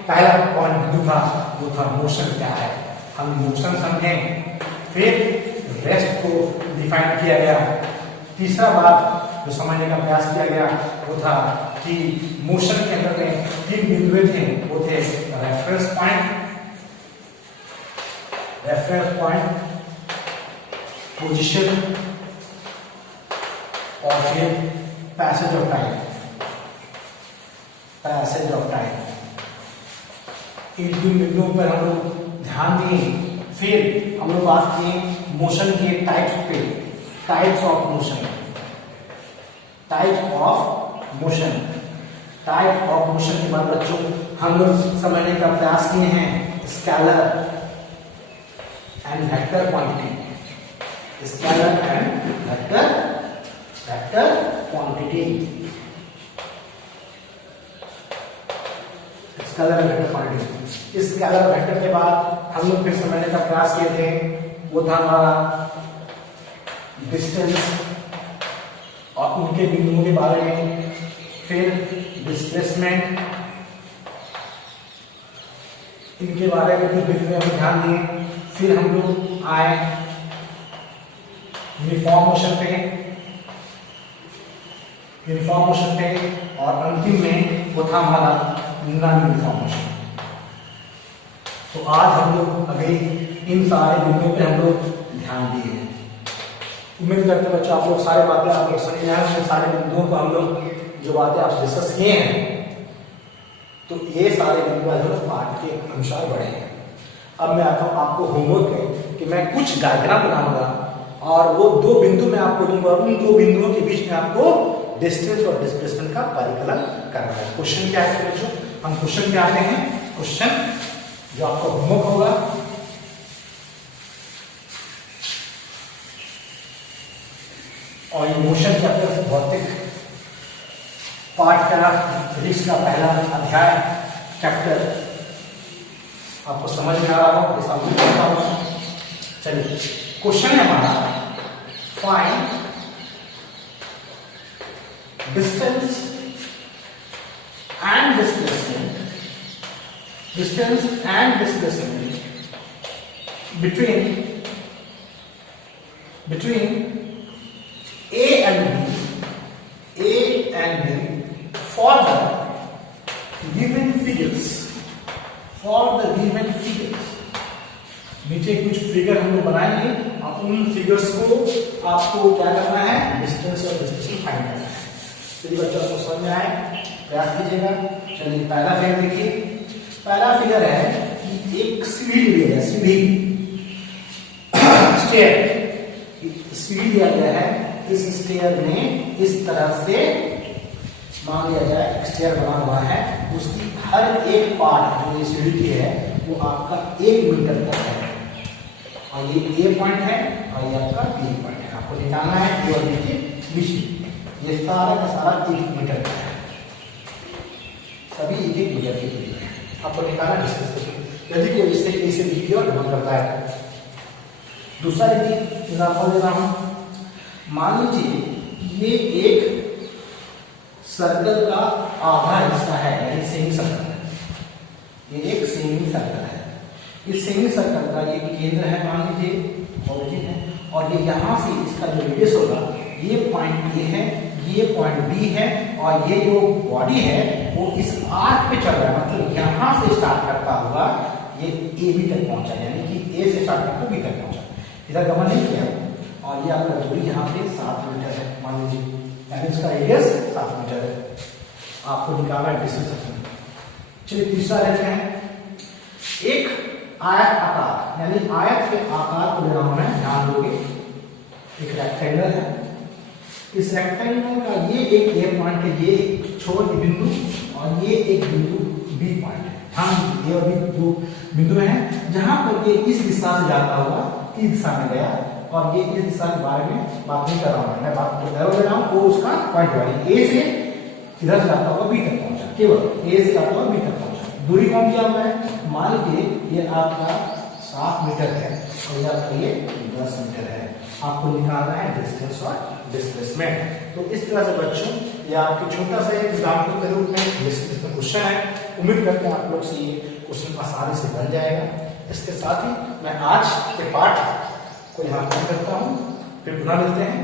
पहला पॉइंट बिंदु था वो था मोशन क्या है, हम मोशन समझे, फिर रेस्ट को डिफाइन किया गया। तीसरा बात जो समझने का प्रयास किया गया वो था कि मोशन के अंदर में 3 बिंदु थे, वो थे रेफरेंस पॉइंट, पोजीशन और फिर पैसेज ऑफ टाइम। इन 3 बिंदुओं पर हम लोग ध्यान दिए। फिर हम लोग बात किए मोशन के टाइप्स पे, टाइप्स ऑफ मोशन के बाद बच्चों हम लोग समझने का प्रयास किए हैं scalar and vector quantity, scalar and vector quantity, scalar vector quantity. इस स्केलर वेक्टर के बाद हम लोग फिर समझने का प्रयास किए थे वो था हमारा डिस्टेंस और उनके बिंदुओं के बारे में, फिर डिस्प्लेसमेंट, इनके बारे में कुछ बिंदु हम ध्यान दिए। फिर हम लोग आए यूनिफॉर्म मोशन पे, और अंतिम में वो था हमारा नॉन यूनिफॉर्म मोशन। तो आज हम लोग अभी इन सारे बिंदुओं पे हम लोग ध्यान दिए हैं। उम्मीद करते हैं बच्चों आप लोग सारे बातें आप लोग समझ आए, सारे बिंदुओं को हम लोग जो बातें आप डिस्कस किए हैं, तो ये सारे बिंदु जो पाठ के अनुसार बढ़े हैं। अब मैं आता हूँ आपको होमवर्क है कि मैं कुछ डायग्राम बनाऊंगा और वो दो बिंदु मैं आपको दूंगा, उन दो बिंदुओं के बीच में आपको डिस्टेंस और डिस्प्लेसमेंट का परिकलन करना है। क्वेश्चन क्या है बच्चों, हम क्वेश्चन पे आते हैं। क्वेश्चन जो आपका होमवर्क होगा, और ये मोशन चैप्टर भौतिक पाठ का फिजिक्स का पहला अध्याय चैप्टर आपको समझ में आ रहा हो, जैसा मैं कहता हूं। चलिए क्वेश्चन है हमारा, find distance and displacement between A and B for the given figures, नीचे कुछ फिगर हम लोग बनाएंगे और उन फिगर्स को आपको क्या करना है, डिस्टेंस और डिस्प्लेसमेंट फाइंड करना है। चलिए बच्चों आपको समझ में आए, प्रयास कीजिएगा। चलिए पहला फिगर देखिए, पहला फिगर है कि एक सीढ़ी ली है, सीढ़ी दिया गया है। इस स्टेयर में इस तरह से मान लिया जाए एक स्टेयर बना हुआ है, उसकी हर एक पार्ट जो ये सीढ़ी की है वो आपका 1 मीटर तक है, और ये ए पॉइंट है और ये आपका बी पॉइंट है। आपको निकालना है ए और बी के बीच में, ये सारा का सारा 1 मीटर का है, सभी 1 मीटर के दूरी है। आपको निकालना डिस्टेंस। यदि कोई इसे बी की ओर ढुमा करता है। दूसरा एग्जाम्पल दे रहा हूं, मान लीजिए ये एक सर्कल का आधा हिस्सा है, यानी सेमी सर्कल है, ये एक सेमी सर्कल है। इस सेमी सर्कल का ये केंद्र है, मान लीजिए ऑरिजिन है, और ये यहाँ से इसका जो रेडियस होगा, ये पॉइंट ए है, ये पॉइंट बी है, और ये जो बॉडी है वो इस आर्क पे चल रहा है, मतलब यहाँ से स्टार्ट करता हुआ ये ए बी तक पहुंचा, यानी कि ए से स्टार्ट करके बी तक पहुंचा, इधर गमन नहीं किया। और ये आपका दूरी यहाँ पे 7 मीटर है, मान लीजिए, यानी इसका रेडियस 7 मीटर है। आपको निकालना है डिस्टेंस। चलिए तीसरा लेते हैं, एक आयत आकार, यानी आयत के आकार को लेना होना है, ध्यान दोगे। एक रेक्टेंगल है, इस रेक्टेंगल का ये एक ए पॉइंट है, ये एक छोटे बिंदु, और ये एक बिंदु बी पॉइंट है। हाँ, ए और बी दो बिंदु हैं जहां पर ये इस दिशा से जाता हुआ इस दिशा में गया, और ये इस दिशा के बारे में बात नहीं कर रहा हूं मैं, बात जो एरो दे रहा हूं वो उसका पॉइंट वाली ए से इधर जाता हुआ बी तक पहुंचा, केवल ए से जाता हुआ बी तक पहुंचा। दूरी कौन किया हुआ है, मान लीजिए ये आपका 7 मीटर है और ये आपका ये 10 मीटर है। आपको निकालना है डिस्टेंस और डिस्प्लेसमेंट। तो इस तरह से बच्चों ये आपके छोटा सा एग्जाम्पल के रूप में डिस्प्लेसमेंट क्वेश्चन है। उम्मीद करते हैं आप लोग से ये क्वेश्चन आसानी से बन जाएगा। इसके साथ ही मैं आज के पाठ को यहाँ बंद करता हूँ, फिर पुनः मिलते हैं।